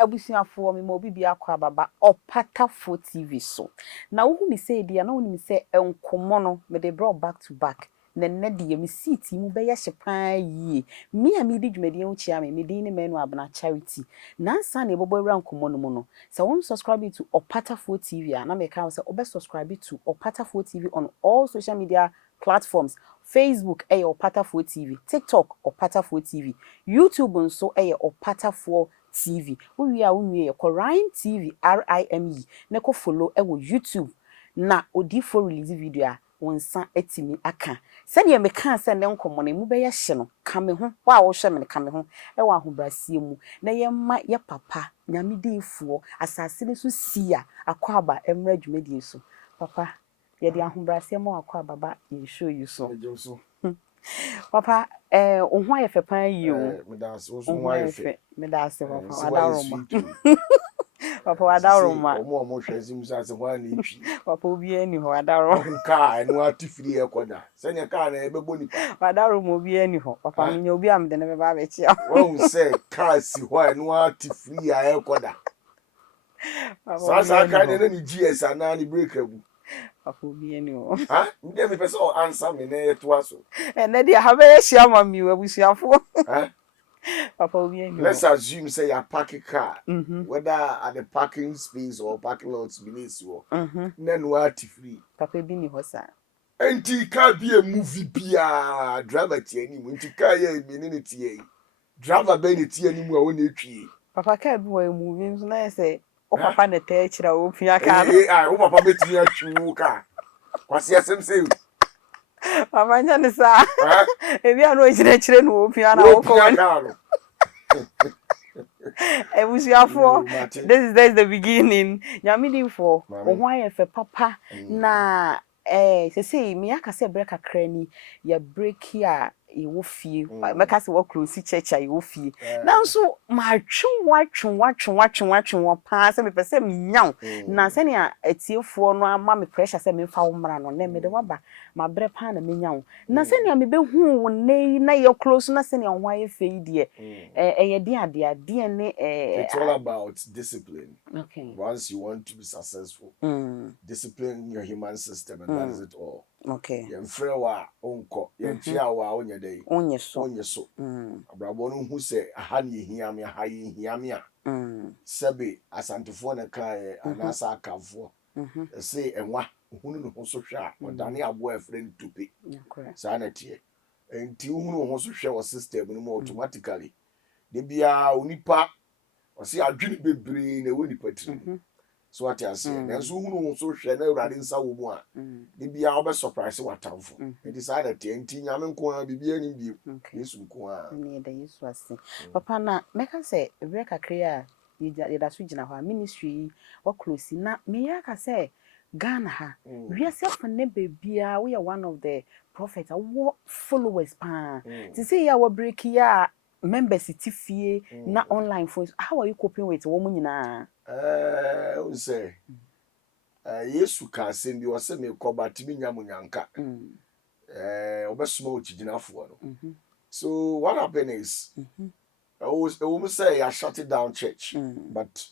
abusuafo me mo bibi akwa baba Opatafuor TV so na wo hu me say dia na wo ni me say enkomo no me dey brought back to back na nne de me seat mu be ye hyepan yi me a me di dwumadi en chia me din ne menu abna charity nansa na ebobo wura nkomo no mu no so won subscribe to Opatafuor TV na me ka say obe subscribe to Opatafuor TV on all social media platforms. Facebook Opatafuor TV, TikTok Opatafuor TV, YouTube nso Opatafuor TV. Unwie Rime TV RIME. Na ko follow YouTube. Na odifo release video a wonsa etimi aka. Sane me kan se ne nkomo na mu be ye hye no ka me ho. Wa wo hwe me ka me ho. Ahobrasie mu. Na ye ma ye papa nyamedifuo asase ne so sia akwaba emra dwumadi so. Papa ye di ahobrasie mo akwa baba ye show you so. Papa ohun ayefe pan yi o. Me da so so ohun ayefe. Me da se papa wadaroma. Papa wadaroma. Omo hwezim sa se hwan na etwi. Papa obi ani ho wadaroma. Ka enu atifiri ekoda. Se ne ka na ebebo nipa. Wadaroma obi ani ho. Papa me nya obi am de ne be ba be chia. Won se ka si hwan enu atifiri a ekoda. Sa ka ne ni GS ana ni break abu. Papa obi ani ho. Ha? Nde me pese o answer me na to aso. Na dia ha be hia ma mi abusuafo. Ha? Papa obi ani ho. Let's assume say you park a car, whether at the parking space or parking lots beneath you. Then what free. Papa bi ni ho sa. Enti car be a movie bia driver tie ni mu enti car ye bi ni tie. Driver be ni tie ni mu a woni etwie. Papa car bi wa movie so na say o papa na te kira o pia car. O papa betumi atwu car. Kwase asem say Papa nya ni sa. Ebi anu ejire no o pia na o ko. Ebusuafo, this is the beginning. Nyamedifo, ohwan ye fe papa na say me aka say break akra ni ya break here e wo fie. Meka say wo close church e wo fie. Na nso ma twon pa say me pese me nyaw. Na se ne atiefo no ama me pressure say me fa wo mra no na me de waba ma bre pa na me nyaw. Na se ne me be hu wo nei na ye close na se ne ohwan ye fe yi de ye dia ne it's all about discipline. Okay. Once you want to be successful, discipline your human system and that is it all. Okay. Ye mfre wa onko, ye chia wa onye dey. Onye so. Abrabo no hu se aha ne hia me aha ye hia me a. Sebe asantefo na kai anasa akafo. Say enwa hunu no so hwa odane abo afre ntupe. Sa na tie. Enti hunu ho so hwa wo system no mo automatically. De bia onipa o se adwene bebre na woni patiri. So what you say? Na so hunu so hwe na urade nsa wo mu a. De bia obe surprise watamfo. E decide that enti nyame nko a bibia ni bi. Yesu nko a. Ni da Yesu ase. Papa na meka say ebre kakre a ye da so gina ho ministry o close na me ya ka say Ghana ha. We are self ne bebia we are one of the prophets our followers pa. To say ya we break ya members tifie na online phones. How are you coping with wo mu nyina? We say Yesu ka say bi wo say me ko batimi nyamu nyanka. Obesuma ochijinafo no. So what happened is I almost say I shut it down church, but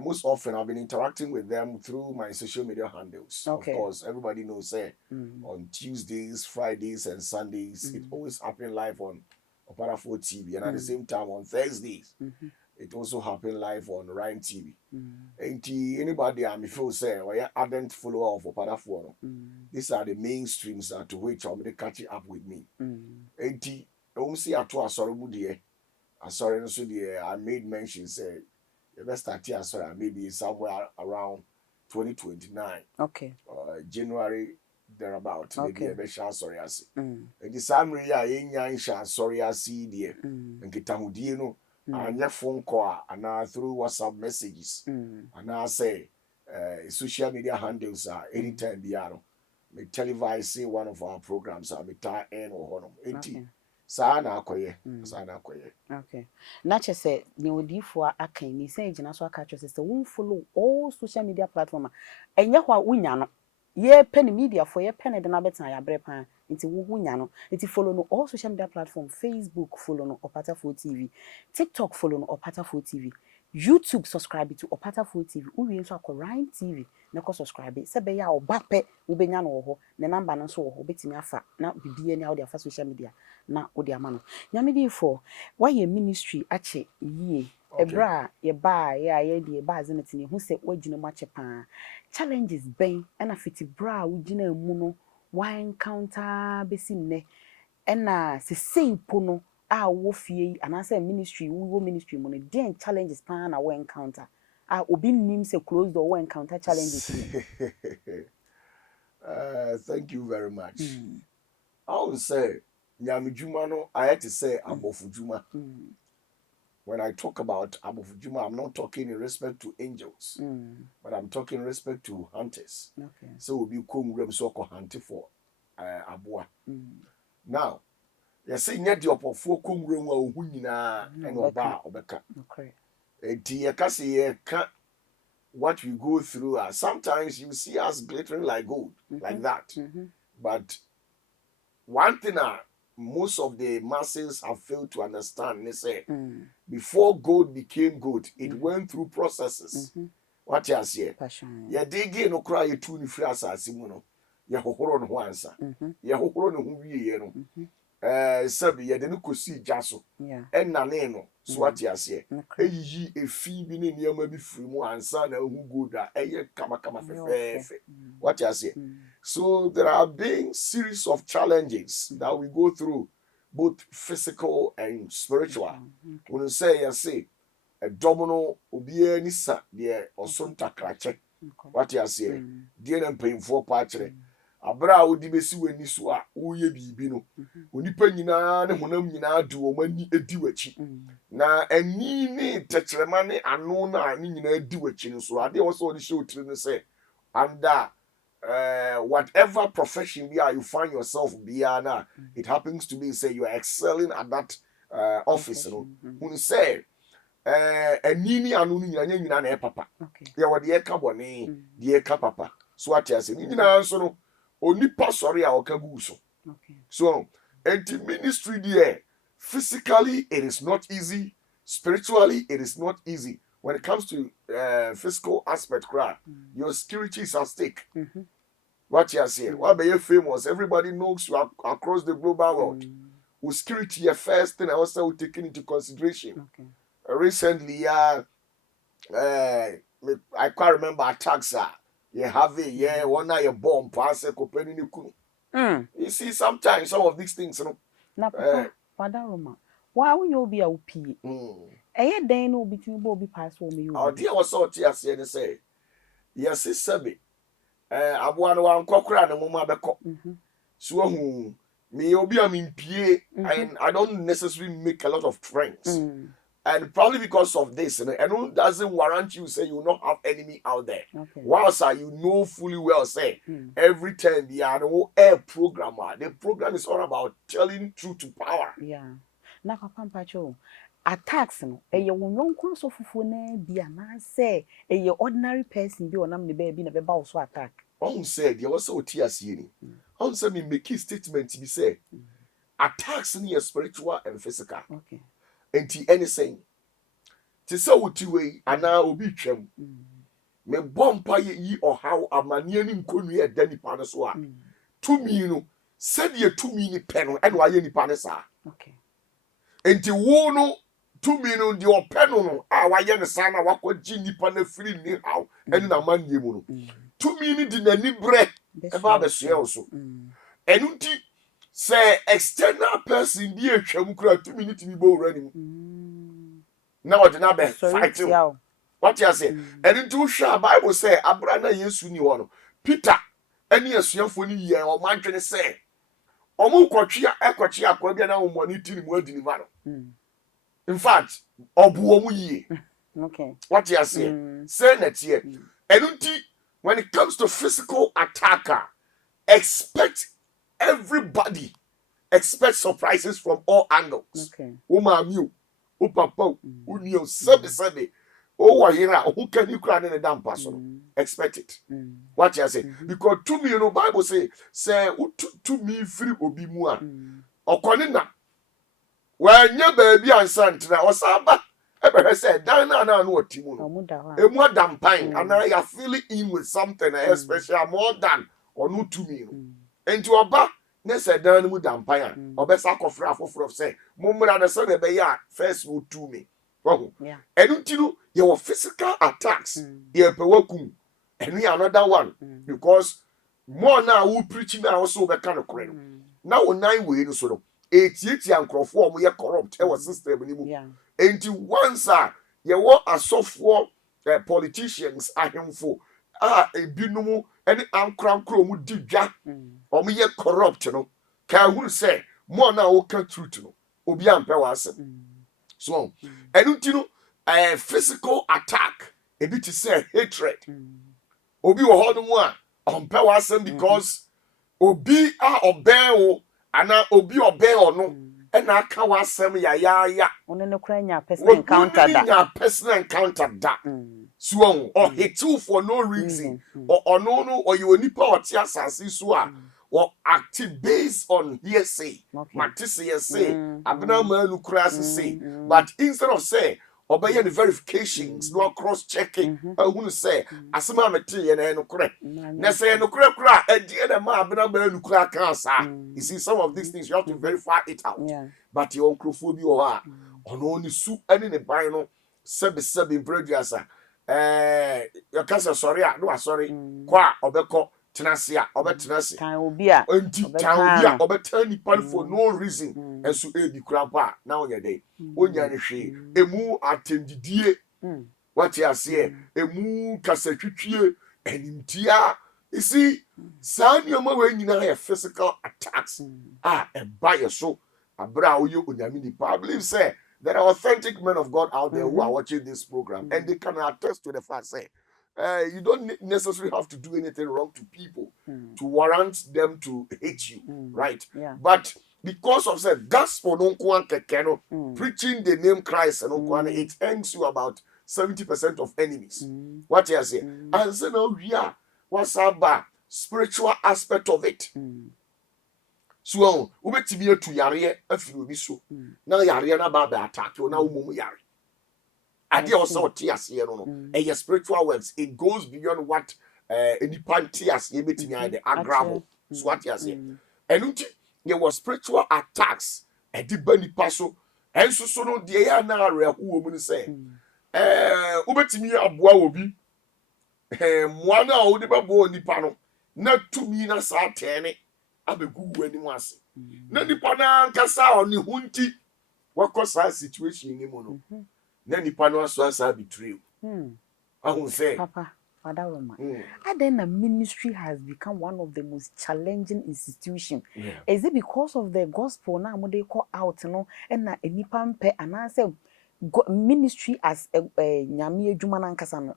most often I've been interacting with them through my social media handles. Okay. Of course, everybody knows on Tuesdays, Fridays, and Sundays, it always happens live on Opatafuor TV, and at the same time on Thursdays, it also happens live on Rime TV. And anybody I feel say, or you're ardent follower of Opatafuor, these are the mainstreams to which I'm catching up with me. And I won't see at all. Sorry, so I made mention say the best start here. Sorry, maybe somewhere around 2029. Okay. January thereabout. Okay. Maybe a shall sorry I see. And the summary I shall sorry I see dear. And get down with you know. And your phone call and through WhatsApp messages. And I say social media handles are anytime beyond. Me televise say one of our programs are me tie in or honor. Sana akoye. Okay. Na che say ni odifo akan ni say gina so aka che say won follow all social media platform. Enye ho wunya no. Ye pen media for ye pen de na betan ya bre pan. Nti wo wunya no. Nti follow no all social media platform. Facebook follow no Opatafuor TV. TikTok follow no Opatafuor TV. YouTube subscribe to Opatafuor TV. Uwi nso akọ TV na ko subscribe. Se be ya obape ubenya no ho. Ne number no so ho betimi afa na bibie ni a wo de afa social media na wo de ama no. Nyame di for why your ministry ache yie. Ebra ye ba ye de ba azenetini hu se wagina mu ache pa. Challenges ben na fiti bra wugina mu no why encounter besim ne. Ena se seipo no a wo fie anase ministry wo ministry mo no den challenges pa na wo encounter obi nim se close door wo encounter challenges. Thank you very much. I would say nyamejuma no I had to say abofujuma. When I talk about abofujuma, I'm not talking in respect to angels, but I'm talking in respect to hunters. Okay. So we come rem so ko hunting for aboa. Now, you say net the Opatafuor kumre wa ohu nyina and oba obeka. Okay. What we go through, sometimes you see us glittering like gold, like that. But one thing most of the masses have failed to understand, they say, before gold became gold, it went through processes. What you say? You dig no cry you two free asasimuno. You hohoro no answer. You hohoro no hu no. Sabi you didn't see jaso. And naneno. So what you say? Eyi efi bi ne niam bi free mu ansa na hu goda eye kama fefe. What you say? So there are being series of challenges that we go through, both physical and spiritual. When you say a domino obi ni sa de osonta krache. What you say? Die na mpemfo pa kire. Abra odi besi wani so a woye bibi no. Onipa nyina ne honam nyina du o mani edi wachi. Na ani ni tekrema ne anu na ani nyina edi wachi no so ade wo so odi show tiri no say under whatever profession you find yourself na it happens to be say you are excelling at that office no. When say anini anu ni nyina na papa. Ya wo de ka bone de ka papa. So what you say ni nyina so no onipa sorry a okagu so. So anti ministry there physically it is not easy, spiritually it is not easy. When it comes to physical aspect, your security is at stake. What you are saying? What be you famous? Everybody knows you are across the global world. With security, your first thing I also taken into consideration. Recently, I can't remember attacks. You have it, one night your bomb pass a company. You see, sometimes some of these things, you know. Father Roma, why will you be a OP? Den no between Bobby pass for me. Oh, dear was so tears, and say, yes, it's Sabi. Abuano wa nkokra na mama beko. So who me obi am in PA I don't necessarily make a lot of friends. And probably because of this, and it doesn't warrant you say you will not have enemy out there. Whilst you know fully well, say every time the air programmer, the program is all about telling truth to power. Yeah. Na papa mpacho attacks no eye wo nyonkon so fufu na bia na say eye ordinary person bi onam ne ba bi na be ba wo so attack. On said there was so tears ni. On say me make statement be say attacks ni spiritual and physical. Okay. Enti anything ti say wuti we ana obi twam me bompa yi ohaw amane ani nkonu e da nipa no so a tumi no said ye tumi ni pe no e no aye nipa ne sa. Okay. Enti wo no tumi no de openo no a waye ne sa na wakogi nipa na firi ni haw eni na manye mu no tumi ni di nani bre e ba be so so enu ti say external person bi atwam kura tumi ni timi bo wura ni na what na be fight what you say enu ti hwa Bible say abra na Yesu ni ho no Peter eni asuafo ni ye o mantwene say omu kwatwe ekwache akwa bia na wo ni tiri mu adini ma no. In fact obu omu ye. Okay. What you say say na tie enu ti when it comes to physical attacker, expect everybody, expect surprises from all angles. Okay. Umamiu, upapa, unio, sabi, oh wahira, who can you cry in a damn person? Expect it. What you say? Because to me, you know, Bible say to me free obimua. Okonina. When your baby and son, or samba, ever said dan na no timu no Omuda ho. emu adampan and you feeling in with something especially more than or no to me no enti oba ne said dan mu dampan a obesa kofra afoforo say mummra na say be ya first would to me oh Yeah. enu ti no your physical attacks ye pe wakum and another one because more now who preaching now also be kind of correct now nine way no so no etieti ankrofo mo ye corrupt e was system ni mu enti once ye wo asofo politicians ahemfo ebinumu any ankrankro mu didwa o mo ye corrupt no ka hu say more now wo ka truth no obi ampe wa asem so enu no physical attack ebi to say hatred obi wo ho no mu a ampe wa asem because obi obey ana obi obey ono na aka wa asem ya One no kra nya personal encounter da. nya personal encounter da so or hit you for no reason or no or you nipa or tia asase so a or active based on hearsay matisi say abena manu kra say but instead of say obey the verifications no cross checking who say asema meti na no kra na say no kra e na ma abena manu kra kan sa you see some of these things you have to verify it out but your oncrophobia or ono ni su ani ne ban no sebe producer your cancer sorry no sorry kwa obeko tenase a obetenase kan obi a obetan ni pan for no reason enso e bi kura ba na onya dey onya ne hwe emu atendidie what you say emu kasatwitwie enimtia you see san yoma we nyina ya physical attacks e buy so abra oyo onyame ni believe say there are authentic men of God out there who are watching this program and they can attest to the fact say you don't necessarily have to do anything wrong to people to warrant them to hate you, right? But because of the gospel, preaching the name Christ, it earns you about 70% of enemies. What you say? And so now, what's about spiritual aspect of it? So, ubetibie to yare afiri obi so. Na yare na ba attack you na umumu yare. Ade also tias here no. A spiritual words it goes beyond what any pantias ye betimi ade agrabo. So what you say? Enunti there was spiritual attacks e di bani paso. Enso so no de ya na arehu omu ni say. Ubetimi aboa obi. Mo na o de babo nipa no. Na tumi na sa tene abegu ani ase na nipa na nkasa oni hunti wakosa situation ni mu no na nipa no aso asa betray ahun say papa father Roma and the ministry has become one of the most challenging institutions. Is it because of the gospel na mo dey call out no and na nipa mpe anase ministry as nyame adwuma na nkasa no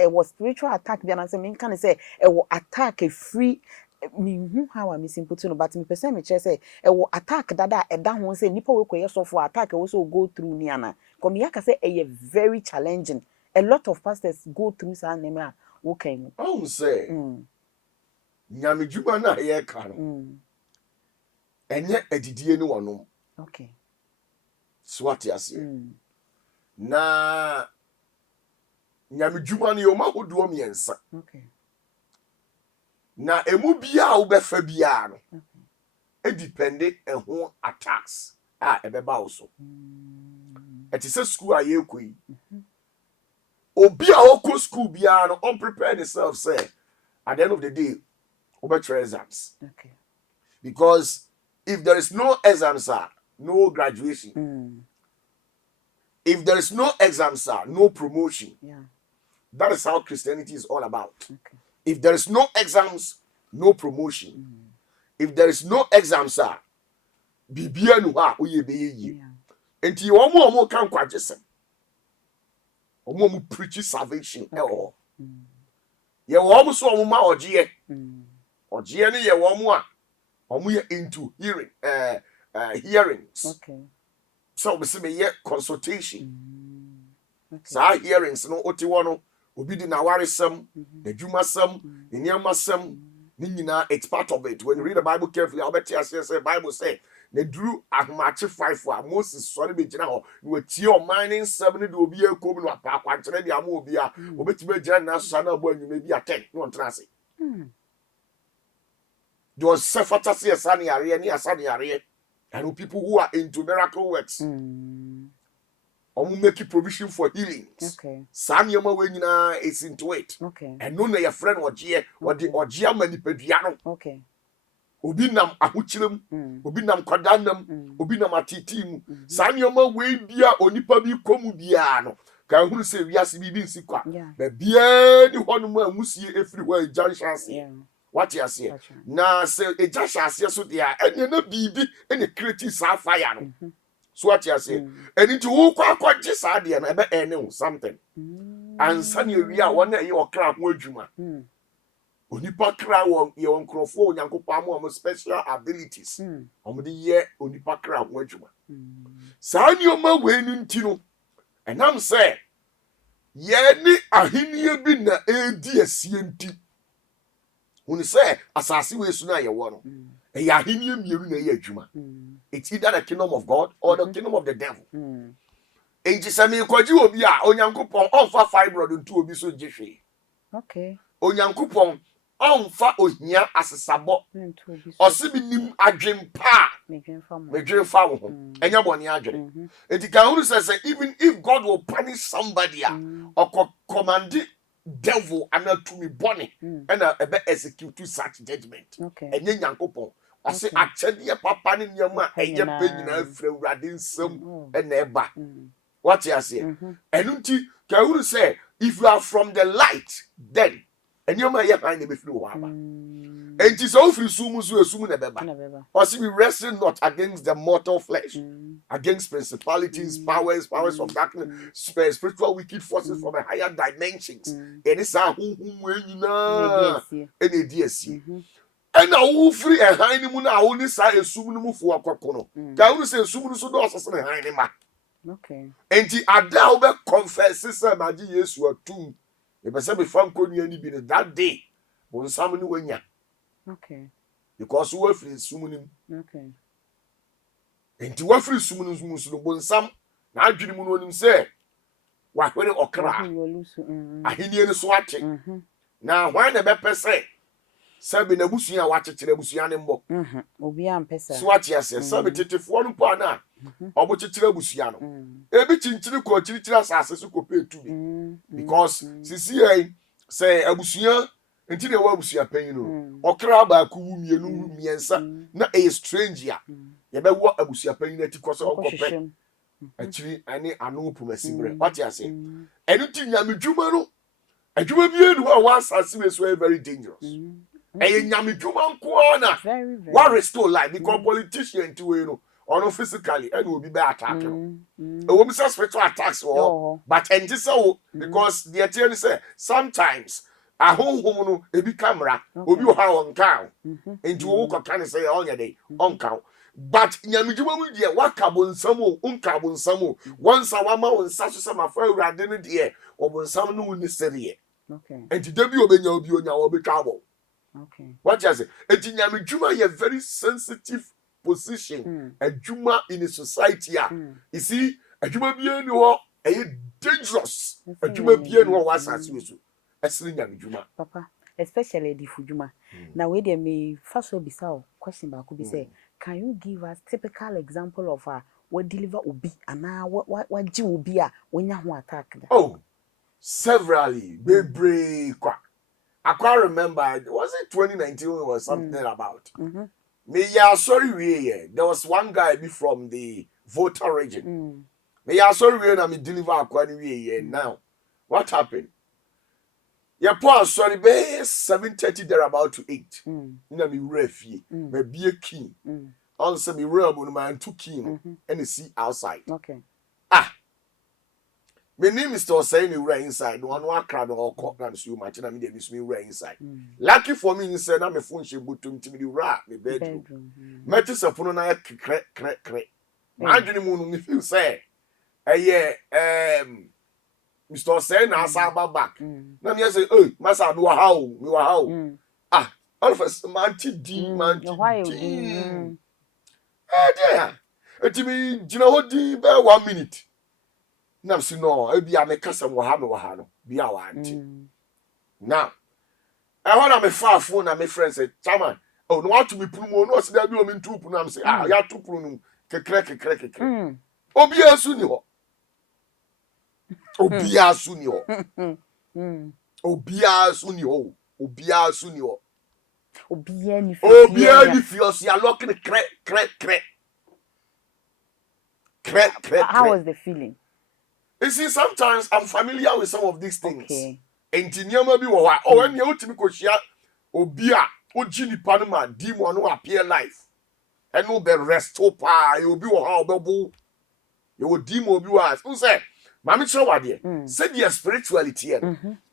it was spiritual attack bi anase me kan say it was attack a free me how am missing put no but me person me say e wo attack dada e da ho say nipa we koye so for attack we so go through ni ana come here ka say e very challenging. A lot of pastors go through sa name a wo kan oh say nyame djuma na ye ka no enye adidie ni wono okay swat yase na nyame djuma ni o ma hodo miensa okay na emu bia wo befa bia no e depende ho attacks ebeba wo so etise school ayekoi obi a okọ school bia no unprepared himself say at the end of the day wo be try exams okay because if there is no exams no graduation if there is no exams no promotion that is how Christianity is all about. Okay. If there is no exams, no promotion. If there is no exams, bibia no ha oye be ye. Enti omo kan kwajesem. Omo preach salvation all. Ye omo so omo ma oje. Oje ne ye omo ye into hearing hearings. Okay. So we see me consultation. Okay. So hearings no oti wono obi di na waresem, the dwumasem, the niamasem, ni nyina it's part of it. When you read the Bible carefully, I'll bet you say Bible say na duru ahmache 5 a Moses sori be gina ho we tie o mining 7 de obi ekom no apa kwankyere de ama obi a obetime gina na so na abo anyume bi a 10 no ntrase there was sefatase asane yare ni asane yare and people who are into miracle works make provision for healings. Okay. Sanyama we nyina is into it. Okay. And no na your friend ogie or the ogia manipediano. Okay. Obi nam ahuchirem, obi nam kwadanam, obi nam atitim. Sanyama we bia onipa bi komu bia no. Ka hunu se wiase bi nsi kwa. Be bia ni honu mu amusie everywhere junction. Yeah. What you say? Na se eja shase so dia enye na bibi ene create sa fire no. So what you say? And into who kwa jisa de na be ene something. And san ye wi a won na ye okra ho adwuma. Onipa kra won ye won krofo onyankopɔ am special abilities. Omde ye onipa kra ho adwuma. Sa nyoma we ni ntino. Enam say ye ni ahenie bi na edi asie nti. When you say asasi we su na ye wo no. E ya ahenie mieru na ye adwuma. It's either the kingdom of God or the kingdom of the devil. Enti se me kwaji obi a onyankopon onfa fibroid ntu obi so jehwe. Okay. Onyankopon onfa ohia asesabo. Osi bi nim adwempa. Medwemfa wo ho. Enya boni adwene. Enti kan hu say even if God will punish somebody or command devil anatumi boni and ebe execute such judgment. Enye nyankopon ase achede papa ne nyama eye pe nyina afra urade nsam na eba. What you say? Enunti ka hu say if you are from the light then enyama ye han na be firi wo aba. Enti so firi sumu so esum na beba. Ose we wrestle not against the mortal flesh, against principalities, powers of darkness, spiritual wicked forces from a higher dimensions. Eni sa hunhun enyina eni diesi. And I will free a high moon. I only say a sumunu for a cocono. I will say sumunu so does a high ma. Okay. And the Adalbe confesses a magic yes, you are two. If I say before Coney any business that day, when someone when ya. Okay. Because we were free sumunim. Okay. And to what free sumunus muslim when some now dream on him say, what when or cry. I hear the swatching. Now, why the better say? Sabi na busuya wache kire busuya ne mbo obi ampesa so wache ase sabi tetefo no pa na obo kire busuya no ebi chinchiri ko kire asase so ko petu bi because sisi ai say abusuya enti na wa busuya panyin no okra ba ku mienu miensa na e strange ya ye be wo abusuya panyin ati ko so okope akiri ani anu pomasibre wache ase enu ti nyamedwuma no adwuma bi enu wa asase we so very dangerous. And Yamiduma Kuana, what restore life because politician to you know, physically, and will be back attacking. A woman's spiritual attacks, but and this so because the attorney say sometimes a home a big camera will be how on count into walk can say on your day on count. But Yamiduma, dear, what carbon some uncarbon some once a woman on such some affair rather dear or when some new necessary. Okay. And to debut of your be trouble. Okay. What you say? Etinyami Juma is a very sensitive position. A Juma in a society. You see, a Juma bien or a dangerous. A Juma bien or was as usual. A Slinyami Juma. Papa, especially the Fujuma. Now, where they may first will be so question back could be say, can you give us typical example of what deliver ubi and now what you will be when you attack? Oh, severally, baby quack. I can't remember. Was it 2019 or something about? Me ya sorry we there was one guy be from the Volta region. Me ya sorry we na me deliver akwani we now. What happened? Ya po sorry be 7:30 there about to 8. Na me refie. Me be a king. Also me realm on my two king and see outside. Okay. My name is still saying you right inside. No one crowd or cock and so much, and I mean, me right inside. Lucky for me, inside, I'm a phone she put to me, rap, the bedroom. Metis upon a crack. My dream moon, if you say, Mr. Sen, I saw my back. Now, you say, oh, Massa, you are how. All of us, Manti D, there. Etimi jina hodi be 1 minute. Nam si no, e bia me kasa mo ha no. Bia wa anti. Now, I want me far phone na me friend say, "Chairman, oh no want to be punu mo no se da bi o me ntu punu am say, ah, ya tu punu no kekre. Obi asu ni ho. Obi asu ni ho. Obi asu ni ho. Obi asu ni ho. Obi ni fi os ya lock the crack. How was the feeling? You see, sometimes I'm familiar with some of these things. Okay. Engineer maybe wa oh when you ultimi ko shia obi a oji nipa no ma demon no appear life. And no be resto pa you obi wo ha obebo. You demon obi was. Who say mama chere wade say the spirituality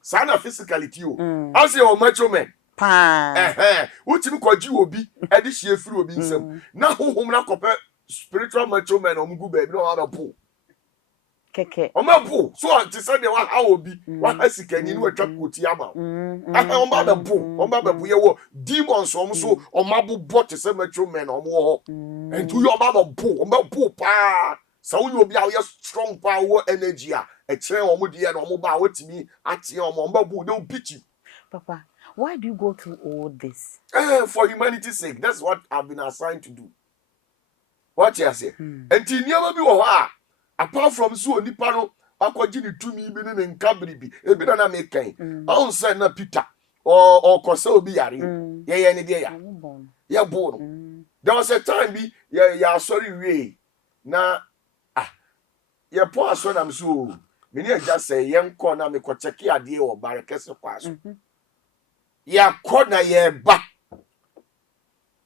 say na physicality o. I say o macho man. Pa. Ultimi ko ji obi e di hie firi obi nsam. Na honhom na kope spiritual macho man omgu ba bi no ha be keke omapo so anti say de wa ha obi wa asikani ni watwa koti ama omba be ye wo demons so omabo bot say metro men omo ho entu yo omba pa sa wo obi a wo strong power energy a e kire omo de na omo ba wotimi atie omba bu de pitch. Papa, why do you go through all this? For humanity's sake. That's what I've been assigned to do. What you say? Enti niam bi wo ha apart from so nipa no akwaji ni tumi bi ne nka biribi ebi na me kan on say na Peter or kosa obi yare ye ne de ya bo no there was a time bi ya sorry we na ye po aso na so me ne just say ye nko na me ko check ade o barekese kwaso ya ko na ye ba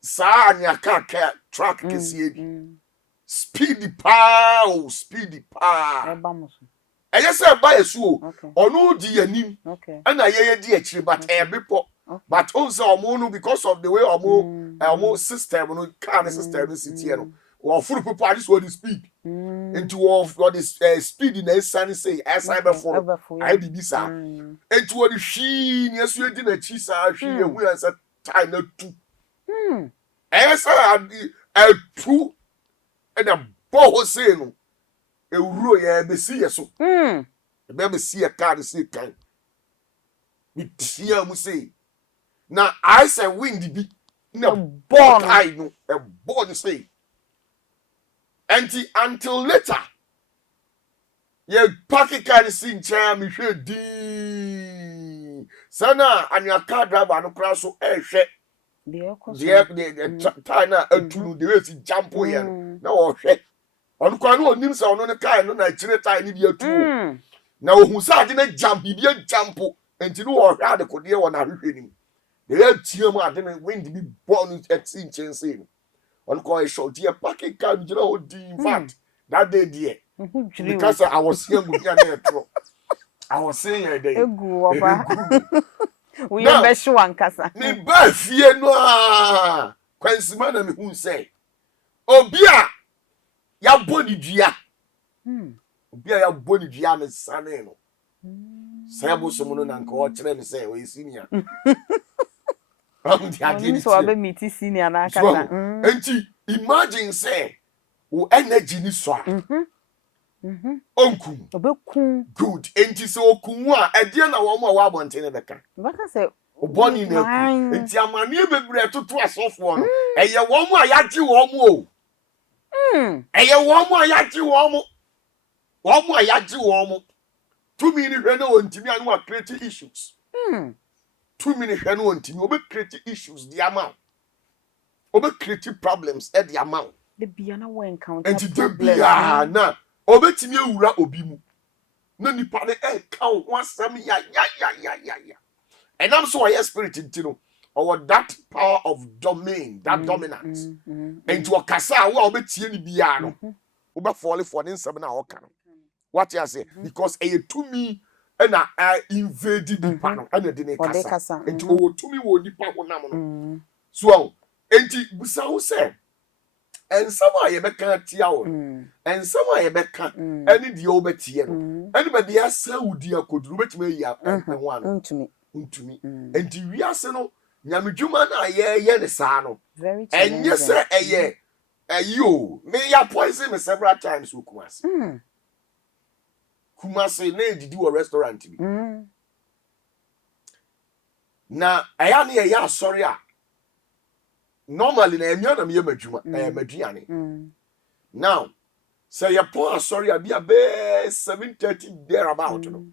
sa anya ka track kesi bi speedy pow. And yes, I buy a shoe. Or no, dear nim. And I hear dear tree, but a beppo. But also mono because of the way our more system, no kind system is here. Or full people is what you speak. Into what is speed in the sun say, as I before I be bisa. And to what is she, yes, you didn't a cheese, she and we as a time two. As I two. And a boho say no, a ro ya be see so. Be see a card see kind. Me tia mu say. Now I say wind be na born I know a born say. Until later. Ye packet card see chair me hwe di. Sana and your car driver no crash so hwe. The time na atunu the way si jump here na wo hwe on kwa no onim se ono ne kai no na chire time ni bi atu na ohun sa ade na jump bi jump enti no wo hwe ade kode wo na hwehwe nim the way tie mu ade na wind bi born exi chense on kwa show the packet can you know in fact that day there because I was here with you I was saying a day we are best one kasa me ba fie no a kwansima na me hu say obi a ya boni dua obi a ya boni dua me sane no say bosom no na nka o kire me say o senior am dia gidi so abe meet senior na kasa enti imagine say o energy ni so onkum obekun good enti so okun a ede na wo mo wa abonte ne beka say oboni na ku enti amane bebre toto asofo no eye wo mo a yaji wo mo o eye wo mo a yaji wo mo a yaji wo mo 2 minutes hwe na ontimi anu a create issues 2 minutes hwe na ontimi obe create issues the amount obe create problems at the amount the biana we encounter enti the bia na obetimi ewura obi mu na nipa ne ka wasam ya and I'm so a spirit intino or that power of domain that dominance into a kasa wa obetie ni bia no obe fall for the nsem na oka no what you say because to me and I invaded the panel and the kasa into to me wo nipa honam no so enti busa wo say and someone ye beka tia wo and someone ye beka any de obetie no anybody asa wudi akoduru betime ya enwa no ntumi enti wiase no nyamedwuma na ye ne saa no enye se eye You me ya poison me several times with Kumasi. Kumasi na did do a restaurant bi. Na aya na ya sorry a. Normally na enyo na me madwuma, maduane. Now, say your poor sorry a be a 7:30 there about no.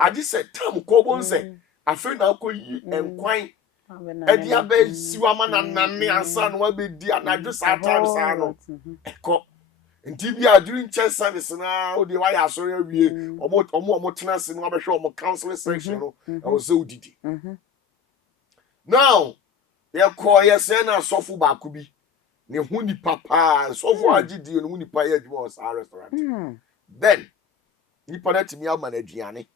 I just said tam ko bon say afi na ko yi enkwan edi abe siwama na nane ansa no abedi anadwo satam sa no. Eko nti bia during church service na o de why asori awie omo tena se no abehwe omo counseling section no e wo se odidi. Now ye ko ye se na sofu ba ko bi ne hu ni papa sofu agidi no hu ni pa ye adwuma o sa restaurant. Then ni panati mi ama na aduane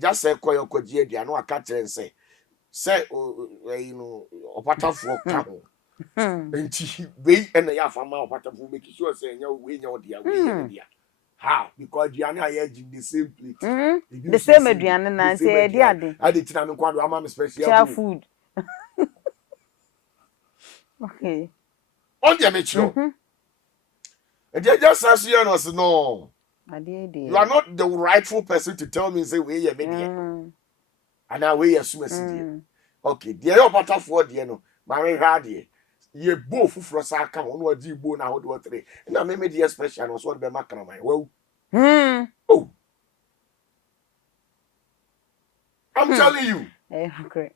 just say koyo koji aduane o aka tren say you know Opatafuor ka ho. Enti we na ya fama Opatafuor make sure say nya we nya odia we dia. How? Because aduane aye in the same plate. The same aduane na say e dia de. Ade tina me kwado ama me special food. Okay. On dia me chiro. E dia just as you know no. You are not the rightful person to tell me say we ye me dia. And now we assume see. Okay, dear Opatafuor dear no. Ma me hwa de. Ye bo fufuro sa aka ho no adi bo na ho de otre. Na me dear special no so de be makana man. Wow. Oh. I'm telling you. Okay.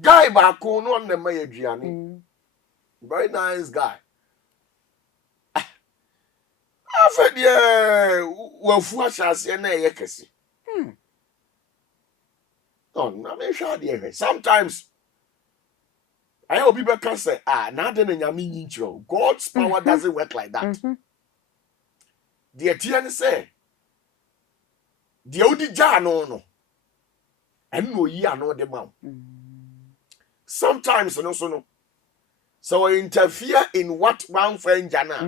Guy back on the my aduane. Very nice guy. After the wafu asase na ye kese. Oh, na me sha de. Sometimes I hope people can say, na de na nyame nyinchiro. God's power doesn't work like that. The etienne say, the odi ja no. And no ye no de ma. Sometimes no. So interfere in what one friend jana.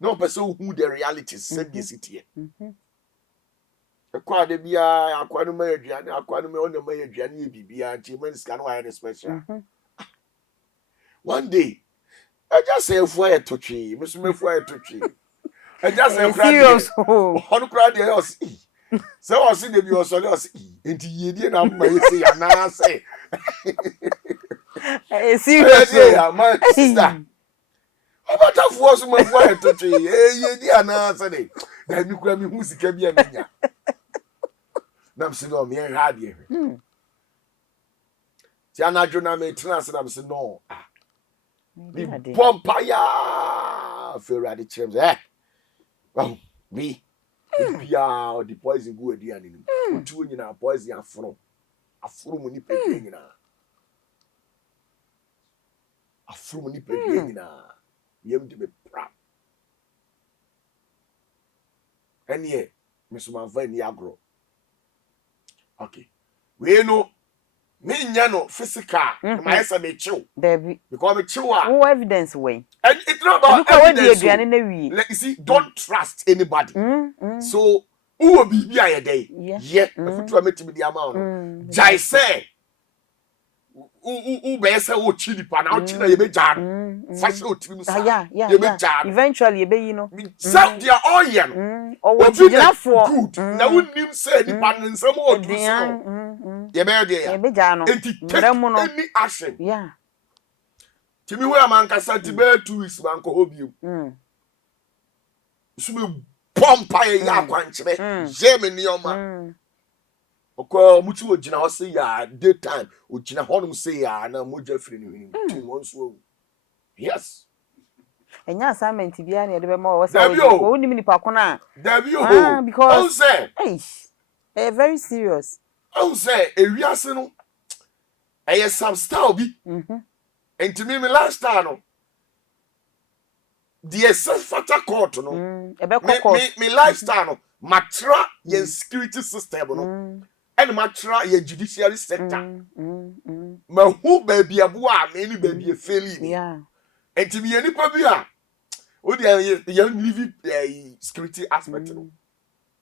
No person who the reality said this it here. Akwa de bia akwa no ma aduane akwa no ma on ma aduane bibia nti man ska no why special. One day I just say for a touchy, me for a touchy. I just say serious. On crowd there was so I see the be also nti ye die na ma say na say. Serious. Yeah, my sister. Opatafuor so ma for a touchy. Ye die na say na mi kura mi hu sika bia menya. Nam se no me ha de. Ti anadwo na me tena se nam se no. Pompaya Ferrari chims oh me bia the poison go aduane nim otu nyina poison afro mu ni pedie nyina afro mu ni pedie nyina yem de be pra enie me so manfa ni agro. Okay we no me nya no physical my say me chill Debbie because me chill no evidence way and it's not about evidence. You see, don't trust anybody. So who will be here day? Yeah, if you meet me the amount. Jai say who be say o chili pan out china ye be jan. Fashion o trim sa. Yeah. Eventually you know. Some they are all yen. Or what you for good. Now we nim say the pan in some more do so. Ye be there. Ye be jan no. Any action. Yeah. Timi we amankasa tibe 2 weeks banko hobium. Sume pompa ya kwanchebe. Jeme ni oma. Okwa mutu ogina ho se ya daytime ogina honum se ya na moja firi ni hini. Tu wonso. Yes. Enya assignment bia na de be ma wo say wo ni nipa ko na. Because very serious. I say ewiase no some style bi. And to me last time no the self-fata court no me lifestyle no matra yen security system no and matra yen judiciary sector ma hu baby aboa me ni baby failing and to me enipa bia o dey yen live security aspect no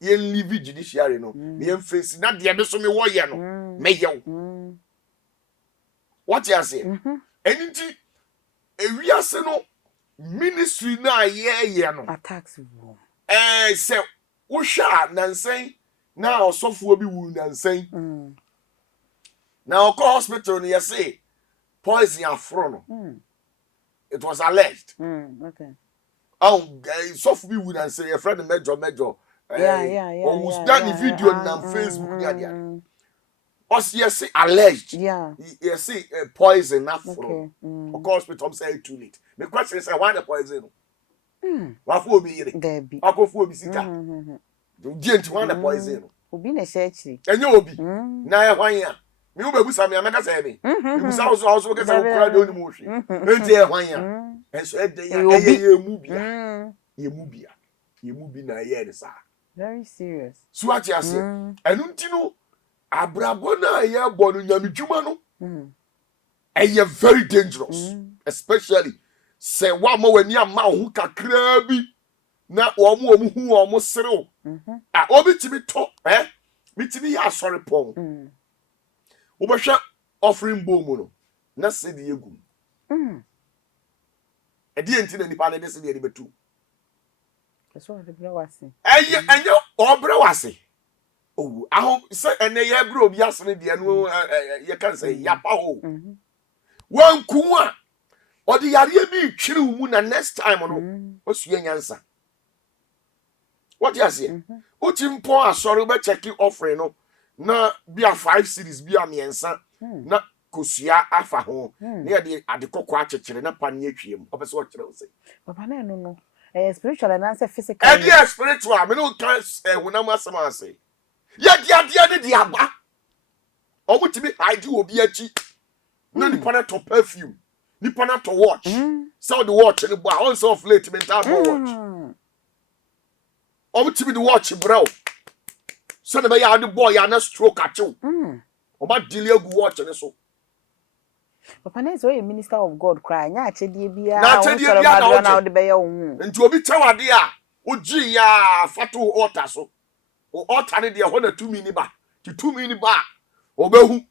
yen live judiciary no yen face na de be so me wo ye no me yew what you say. Anything ewiase no ministry na ye no attacks wo se wo hwa nansen na osofo bi wu nansen na oko hospital no say poison afro no it was alleged okay sofo bi wu nansen your friend major yeah was done video on Facebook ya us yes alleged yes poison afro oko hospital say too late the question is why the poison wafo obi yire Debbie akofo obi sika di enti why the poison obi na search enye obi na ye hwan ya me wo bebusa me ameka say me bebusa also ke say wo kura de oni mo hwe enti ye hwan ya enso e de ya ye mu bi na ye de sa very serious so ati ase enu nti no abrabo na ye bo no nyamedwuma no eye very dangerous especially say wa ma wani ama ho kakra bi na omo hu omo serew obi timi to bitimi ya sorry pon wo be hwe offering boom no na se de egum e de enti na nipa na de se de betu so de bra wase enye obra wase aho se ene ye bra obi asene de no ye kan say yapa ho wan kuwa odi yare bi twiri mu na next time no osue nyansa what you say uti mpo asori be check offering no na bia 5 series bia miensa na kosua afa ho na ye de adekokọ achechire na pa ne atwiem opese o kire o say papa na no spiritual and answer physical spiritual me no kan hunam asema say ye dia ne dia ba o mutimi hide obi achi na ni pana to perfume ni pana to watch so the watch ni bo on so late mental watch o mutimi the watch bro so the ya the boy ya na stroke achu o ba delay gu watch ni so papa na so a minister of God cry nya achedie bia na achedie bia na o de be ye wo nti obi tawade a ogi ya fatu altar so o altar ne de ho na tumi ni ba ti tumi ni ba obehu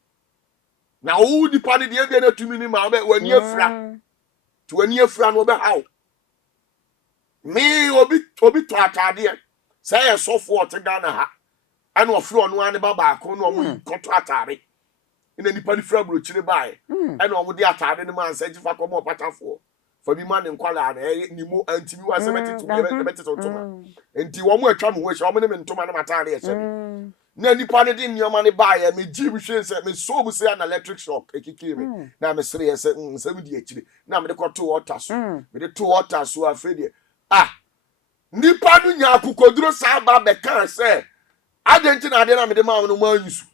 na wo di pa ne de bia na tumi ni ma wani afra ti wani afra no be hawo me obi to atade say ye sofo ot Ghana ha ana ofre onu ane baba ko no omo koto atare ina nipa ni fra brochire bae ana omo de atare ne man say jifa ko mo Opatafuor for bi man nkwala na ni mo antimi wa se betete toma enti wo mo atwa mo ho hye omo ne me ntoma na matare ye hye na nipa ne de nioma ne bae me ji bi hwe se me so bu se an electric shock ekiki me na me sere ye se nsam di akire na me de koto water so me de to water so afede nipa no nya akukoduro sa ba be kan se adenti na ade na me de ma no ma yusu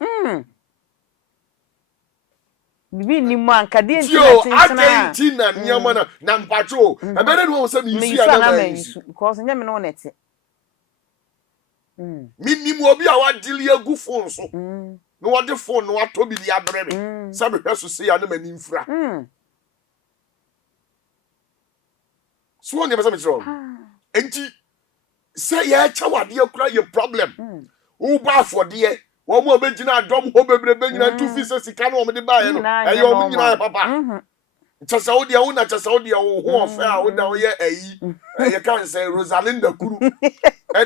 bibi ni man ka de adenti na nioma na mpacho e be no se me yusu ya na ma yusu because nya me no nete minimo obi a wadili agu phone so no wode phone no atobi li abrebe sabe hweso se ya na mani mfura so won dey be say enti say ya cha wade akura ye problem u ba for de wo mo be gina adom ho bebrebe nyina tu fi se sika no mo de ba ye no eyo mo nyina papa chasa wo de wo na chasa wo de wo ho ofa a wo da wo ye ayi ye kan say Rosalinda Kuru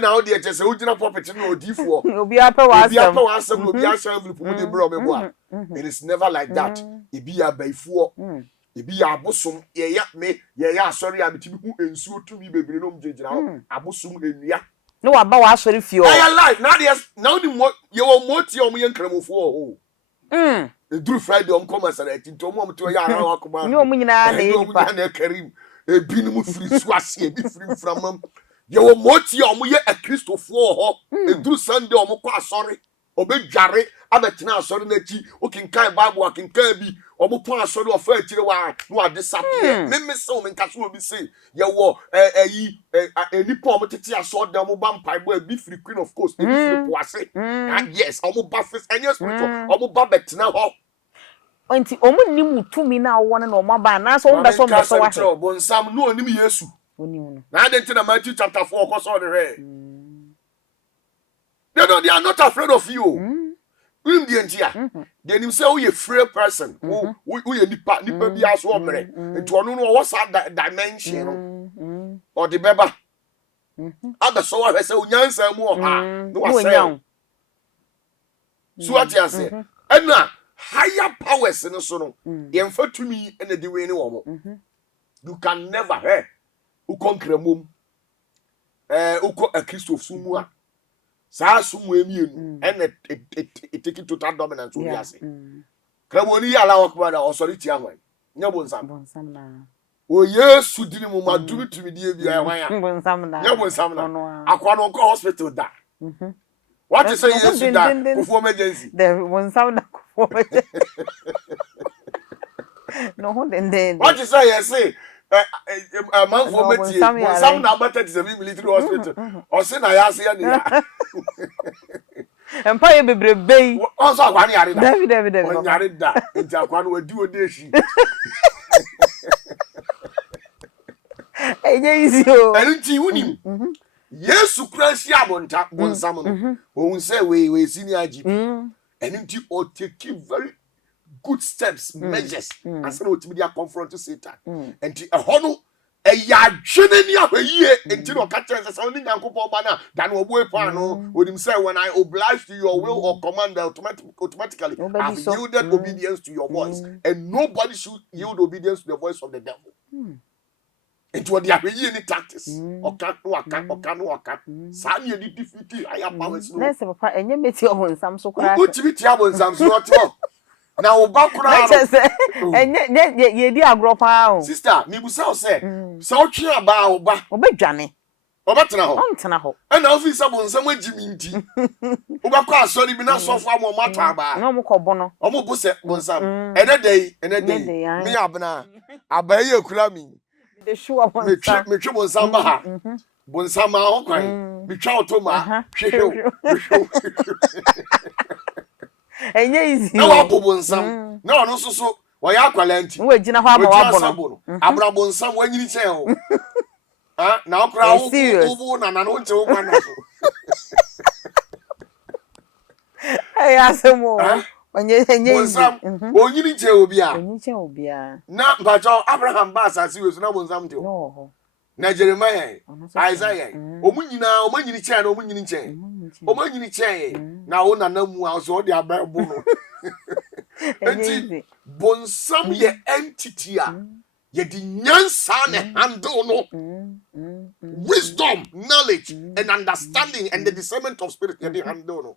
na wo de chasa wo gina property no odifo obi apa wa asem obi asem envelope mu de bro me boa it is never like that e bi ya baifo e bi ya abosom ye ya me ye ya asori a metibi hu ensuo tumi bebre no mjejira abosom enua no wa ba wa asori fie o I like now the mo ye wo moti o mo ye nkramofo o eduru Friday om come asara tinto mo mto ya ara akoma ni o mu nyina na e nipa na Karim e binu free so ase e bi free from ye wo moti o mo ye akristofo ho eduru Sunday o mo kwa asori obedware abetena asori na chi okinkan Bible akinkan bi omo pon asori ofa akire wa no ade sapie me se o menka so obi say ye wo nipa omo tete asori da omo ba mpaibo e bi free Queen of Coast e bi free Poase yes omo ba face any spiritual omo ba betena ho enti omo nimu tumi na wo na omo ba na so mbe so mbe so wa he bo nsam no onim Yesu onimu no na ade ntina Matthew chapter 4 ko so de he they are not afraid of you. Wim the entia. Then him say we a free person. We nipa bi aso omere. Nti ono no what's that dimension or the beba. Ada so wa say onyansa mu oha. No wa say. So what you say? And higher powers in so no. Yemfa tumi na di we ni wo mo. You can never hear who conquer mum. Uko a Christoph Sumua. Sa sumu emienu and it take total dominance we are say. Kramoni ala okwa or sorry tia hwan. Nya bonsam na. O Yesu dini mu madumi tumi die bia hwan ya. Bonsam na. Nya bonsam na. Akwa no ko hospital da. What is say Yesu da for emergency? The bonsam na for emergency. No ho den. What is say yes say a man for metie some na better to the military hospital or say na ya say ya empa ye bebrebe also akwa na yare da David on yare da nti akwa no wadi odeshi enye easy o enti wunim Yesu Christ ya bonsam no won say we senior GP enti o take very good steps, measures, and so to be confront to Satan. And a hono a yadjeni a until catching something than a weapon with himself when I oblige to your will or command automatically. I've yielded obedience to your voice, and nobody should yield obedience to the voice of the devil. Into what they are any tactics or can work. Sanya did defeat higher powers. Let's have a part and you met your own some so good to be trouble some sort. Now bakura ye di agro pa sister me busa say so twe aba oba obedwane obatena ho ontena ho e na office abonsam agimi nti obakọ asori bi na sofo am mato aba na mo ko bono omo bu se bonsam enedei me abna abaye akura mi de sure bonsam me twe bonsam ba ha bonsam ma ho kwan me twa otoma hwehwe enye easy na wa bobonsam na ono so wa ya kwala nti we gina ho ama wa bono abrabonsam wa nyini chen ho ah na okra wo na no nche wo na so ay asemo onye enye bonsam o nyini chen obi a na mpacho Abraham ba asase we so na bonsam tio no na Jeremiah Isaiah omunyini chen na omunyini chen na wo na namu a so de ababu no enti bonsam ye entity a ye di nyansa na handle no wisdom knowledge and understanding and the discernment of spirit ye di handle no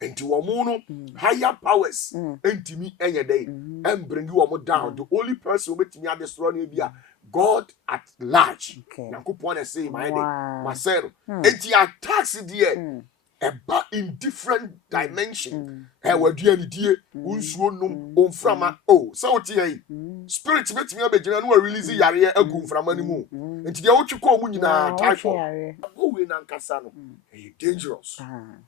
enti wo mu no higher powers enti mi enye dey and bring you wo down. The only person who betimi destroy no bia God at large. Nakupone say my Marcelo. Enti attacks there eba in different dimension. E wadu ani die unsuo num onframa so oti yi spirit betimi abegina no release yare agu mframa ni mu. Enti de wotweko mu nyina typho. We na nkasa no dangerous.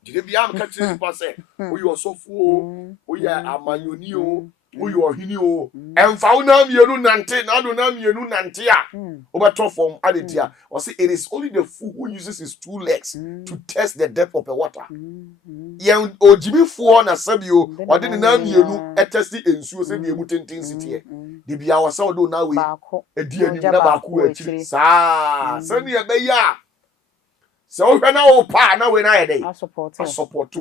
Did be am catch you pass say we osofo we amanyoni o we ohini o emfa una mienu nante na do na mienu nante a obeto form adetia or say it is only the fool who uses his two legs to test the depth of the water. Yen ojimi fo na sabio o de na mienu e test ensuo say the intensity de bia wo say do na we edi ani na ba ko akiri sa sani e be ya so hwe na wo pa na we na ye dey support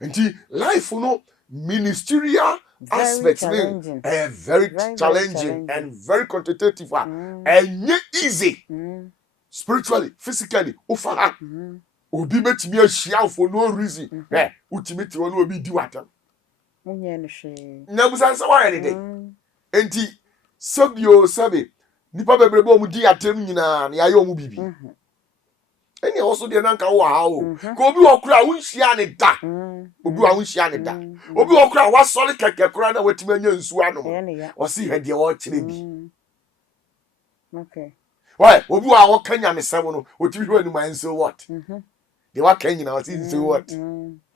nti life no ministerial aspects very challenging and very quantitative and easy spiritually physically ufa obi betimi ahia for no reason ultimate one obi di watan munye no hwe na busansa wa ye dey enti sabio sabe nipa bebrebe o mu di atem nyina na yaye o mu bibi eni also de nanka wo ha o ko obi wo kura wunhia ne da obi wa wunhia ne da obi wo kura wa sole keke kura na watimi anya nsu anom o si he de wo kire bi okay why obi wa wo kanya me semo no otimi hwe ni man so what de wa kanya na o si so what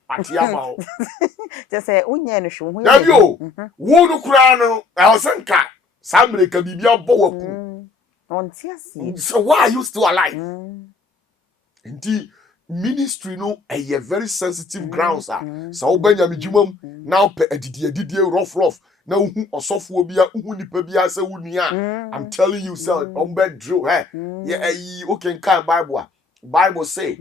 ati ama o just say unye no hwe hu ya bi o wo no kura no e osenka sa America bibia bo waku on tiasi so why are you still alive? Indeed, ministry no a very sensitive grounds so obanya medwumam now pe adidie rough na uhu osofo bia uhu nipa bia se wunua I'm telling you sir ombe drill yeah okay kan Bible say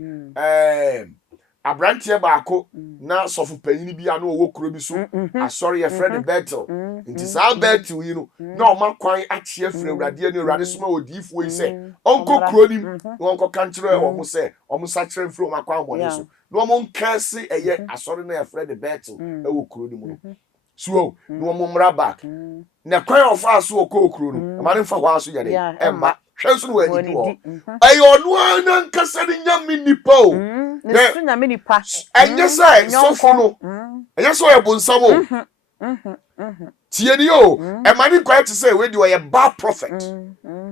abrantie baako na sofu panyin bia na owo kuro bi so asori ye friend battle nti sa battle yi no na o makwan ache afre awrade ne awrade soma odifo yi se onko kuro ni onko kanchire omo se omo sa kire fro makwan mo ne so no omo nkase eye asori na ye friend battle e wo kuro ni mu no so no omo mra back na kwan ofa so okokuro no amane mfa hwa so yede emba hwenso no wani ho ayo no ana nkasa ni nyame nipa o ne nyame nipa enye sai sofo no enye so ye bonsam o tie ni o emane kwai to say we di o ye bad prophet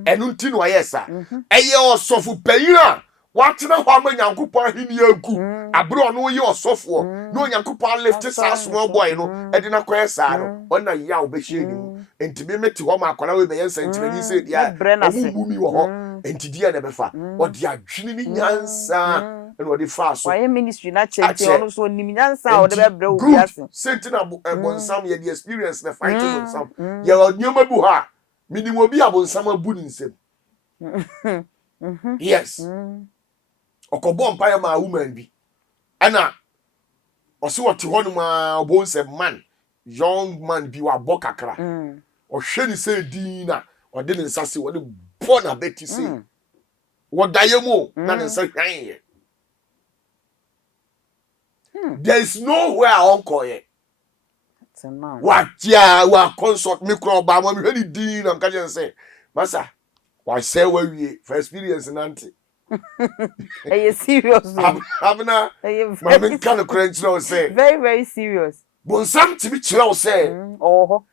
enu nti no ye sa eye osofo payira watena ho amanyankopon ahini agu abro no ye osofo no onyankopon lift sa small boy no e di na kwai sa no ona ya obehye ni enti me mete ho ma akwara we be yensa ntirani se dia omumi wo ho enti dia na befa odi adwene ni nyansa eno odi fa so why ministry na chenti ono so nim nyansa o de be bre obi ase sentina bonsam ye the experience na fight bonsam ye onyoma bu ha minimo obi abonsam abu ni nsem yes okobo mpa ya ma woman bi ana osi wote honu ma obonsam man young man bi wa bokakra ohwe ni se dina ode ne nsase wode bo na beti se wodayemo na ne nsa hwan ye there is nowhere onko ye wa consult me kro ba mo hwe ni dina nka je se masa wa se wa wie for experience nante Are serious? Abna mama kan crunch no say very serious. Bonsam tibi kire o say Oh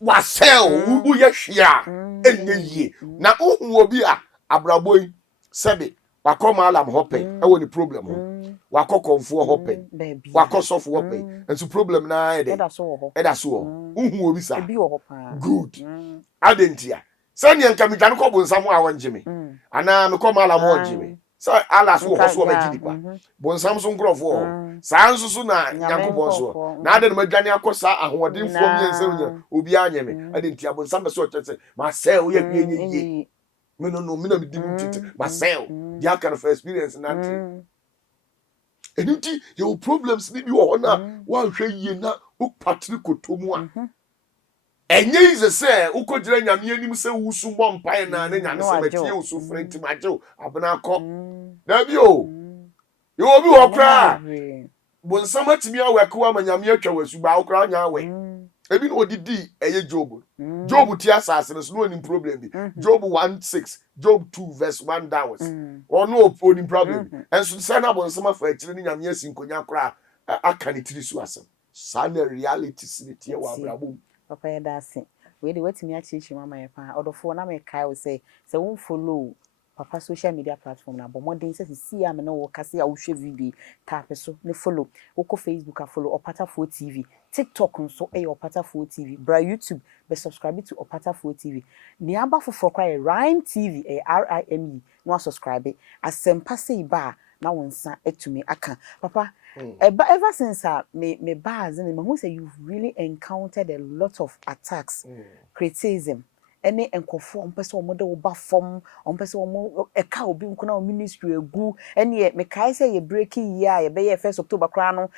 wa sell wo ye hwea enye yie na ohun obi a abraboy sebe wakoma alam hope e woni problem ho wakokonfo hope wakosof hope enso problem na e da so ohun obi sa ebi wo pa good adentia sani enka mi dan ko bonsam a wonjeme ana me koma alam wonjeme sa ala so ho so ba gidipa bonsam so nkrofo sa nso so na yakobon so na ade no madwane akosa ahodenfo miense onya obi anyeme adentia bonsam be so tete ma say wo ye hwenye me no me na me dim tete ma say dia kind of experience nante enuti your problems ni bi wo na wa hwe yie na o patri kotomu a enye ize se ukogira nyame anim se wusu bom pai na ne nyame se metie wusu frenti majo abena ko na bi o yo obi wo kra bonsam atimi awekwa manyame atwa wasu ba wo kra nya we ebi no odidi eye job ti asase no no ni problem bi job 1:6 job 2 verse 1 down ono oni problem enso se na bonsam afa akire ni nyame asinkonya kra aka ni tiri su asem sa na reality sinite wa abrabom papa ya dase we dey wetimi achichi mama ya pa odofo na me kai we say won follow papa social media platform na bomodin say si am na wo kase a wo hwe video tap so ne follow wo ko Facebook a follow Opatafuor TV TikTok nso Opatafuor TV bra YouTube be subscribe to Opatafuor TV ni aba foforo kwa Rhyme TV RIME no subscribe asempa say ba na wonsa etumi aka papa ever since me bars and me say you've really encountered a lot of attacks criticism any enkofo ompese omode wo ba fom ompese omo eka obi nkuna ministry egu any me kai say ye breaking year ye be ye 1st October kra no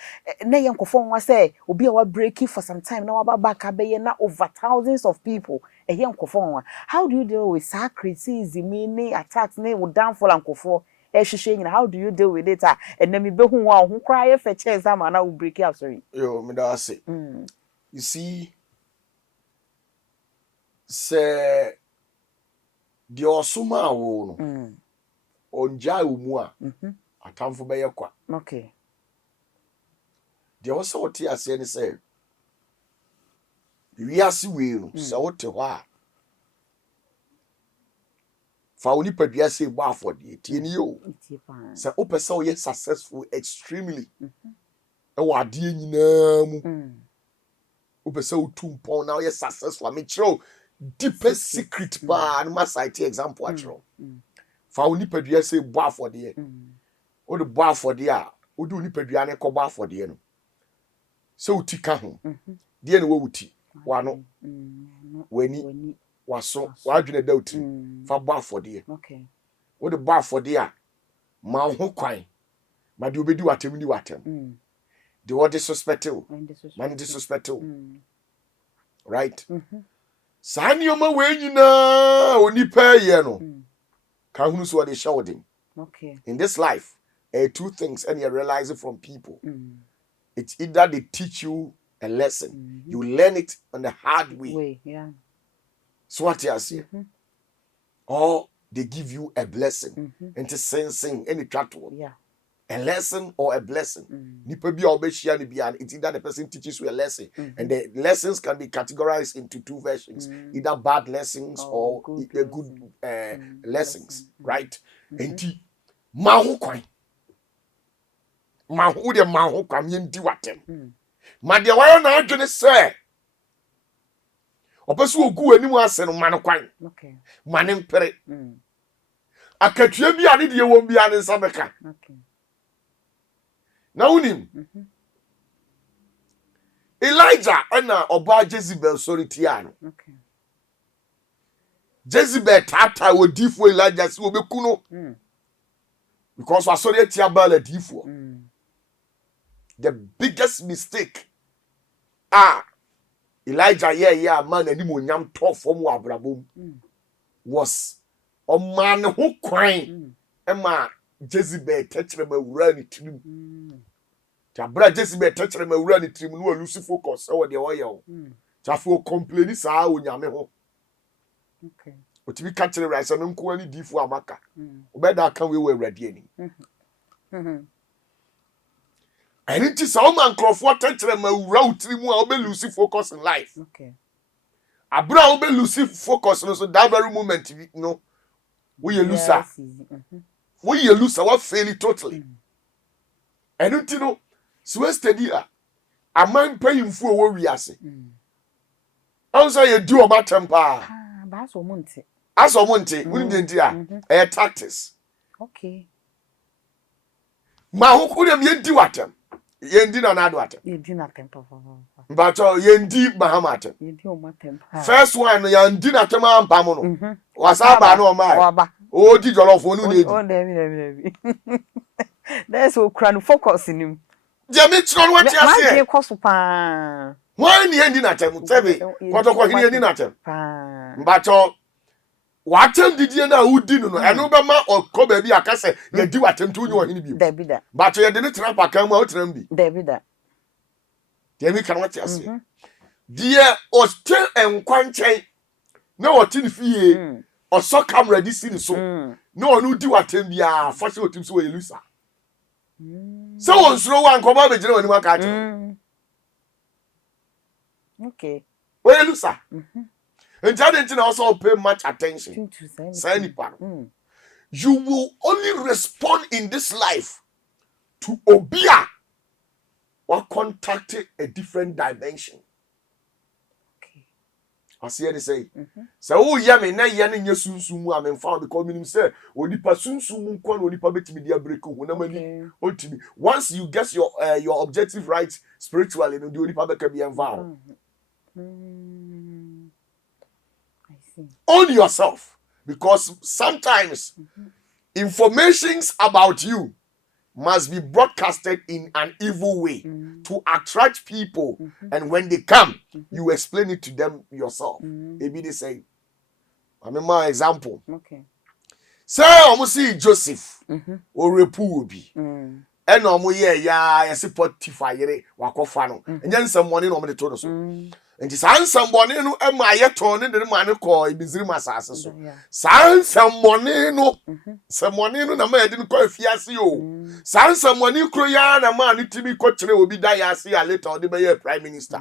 na ye enkofo nwa say obi a wa breaking for some time na wa ba back abeye na over thousands of people ye enkofo nwa how do you deal with criticism any attacks na wo downfall enkofo how do you deal with it and then me be hu wa hu cry e fe chance am na wo break up sorry yo me da say you see say the osuma wo no onja umu a atamfo be ye kwa okay the also oti ase ni say wiase we no say wote ho a fa oni padua say bo afode tie ni yo say opese o ye successful extremely e wa de nyina mu opese o tumpon na o ye successful me chiro deepest secret ba and my site example actual fa oni padua say bo afode o de boa for dia o do nipadua ne ko boa for dia no so uti ka ho dia ne wo uti wano wani waso wadwene da uti fa boa for dia okay o de boa for dia ma ho kwan ma de obedi watem ni watem de what disrespect you man disrespect you right Sanyoma we nyina onipa ye no ka hunu so de shawding okay in this life two things and you realize it from people it's either they teach you a lesson you learn it on the hard way yeah so what you say or they give you a blessing into sensing any chatwo yeah a lesson or a blessing nipa bia obehia ne bia it's either the person teaches you a lesson and the lessons can be categorized into two versions either bad lessons or good lessons right enti mahu kwan mahu de mahu kwan yendi watem ma de wayo na adwene se opesu ogu anim ase no man kwan okay mane mpere akatua bia ne de won bia ne nsa beka okay na unim Elijah na oba Jezebel sorry tiano okay Jezebel tata odifo Elijah si obeku no because was sorry tia bal adifo the biggest mistake Elijah yeah man ani monyam to fom wa abrabom was o man ho kwan ema Jezebel techere mawura ni tirim tabra Jezebel techere mawura ni tirim no lose focus e wo de wo ye o tafo complain saa onyame ho okay otibi ka kire rise no nko ani difo amaka obeda kan we awurade ani ani ti sa o man crofo techere mawura utirimu a obe lose focus in life okay abra obe lose focus no so that very moment no we loser we loser what fail it totally and you know so steady a man paying for wo wiase also you do o matem pa ba so monte aso monte we dey a tactics okay ma hu ku dem yendi watem yendi na ado watem yendi na tempa but yendi mahamatem yendi o matem first one yendi na tem ampam no wasaba no mai o di jolofo no dey oh debi there's o kran focus in him Jemi tron what you say ma koso pa why ni yendi na tem tebe kotoko hini yendi na tem pa but watem didie na udi no eno be ma okoba bi akase ye di watem tu nyu ohini bi debi da but ye de ne tra pa kan ma o tram bi debi da Jemi kan what you say die o still enkwanchen na woti ni fie o so camera di si ni so na onu di watem bia fa se otim so we lusa so won suro wan ko ba be jira wani maka ati okay we lusa and didn't also pay much attention you will only respond in this life to obia or contact a different dimension. I see they say. So oh yeah me na ye na sunsumu am found because meaning say onipa sunsumu nko na onipa betimi dia break ho na mani otimi once you get your objective right spiritually no the onipa beka bi enfound. I see. Own yourself because sometimes informations about you must be broadcasted in an evil way to attract people and when they come you explain it to them yourself. Maybe they say I mean my example okay say omo see Joseph o repu obi and omo ye ya yesi Potiphar yere wakofa no enya nsam money no omo de to no so nti sansam bone no ema yeton ne de ma ne ko ibiziri masase so sansam bone no samone no na ma yede no ko afiase yo sansam bone kro ya na ma ne timi ko kire obi da ya ase ya later o de be prime minister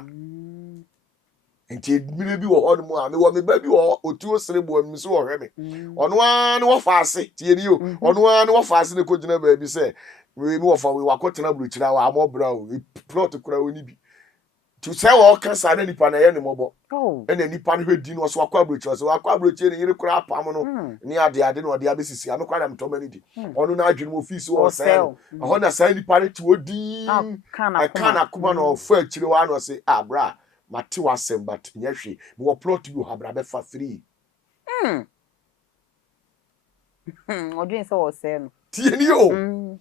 nti mire bi wo ho no a me wo me ba bi wo otu osere bo am so wo hwe me ono a ne wo fa ase tie ni yo ono a ne wo fa ase ne ko gina ba bi se we mi wo fa we wakotena buru kira wa amobra o plot kura oni bi to say all can say nipa na ye ne mobo Oh. and nipa no hwedi no so akwa abrochi so akwa abrochi ne yire kura apam no ne ade no ade abesisi am kwa dem to mani di onu na adwene mo office wo say no ho na say nipa ne ti odi kana kuma no ofa akire wa no say bra mate wasem but nya hwe me wo plot you habra be fa 3 Odwen say wo say no tie ni o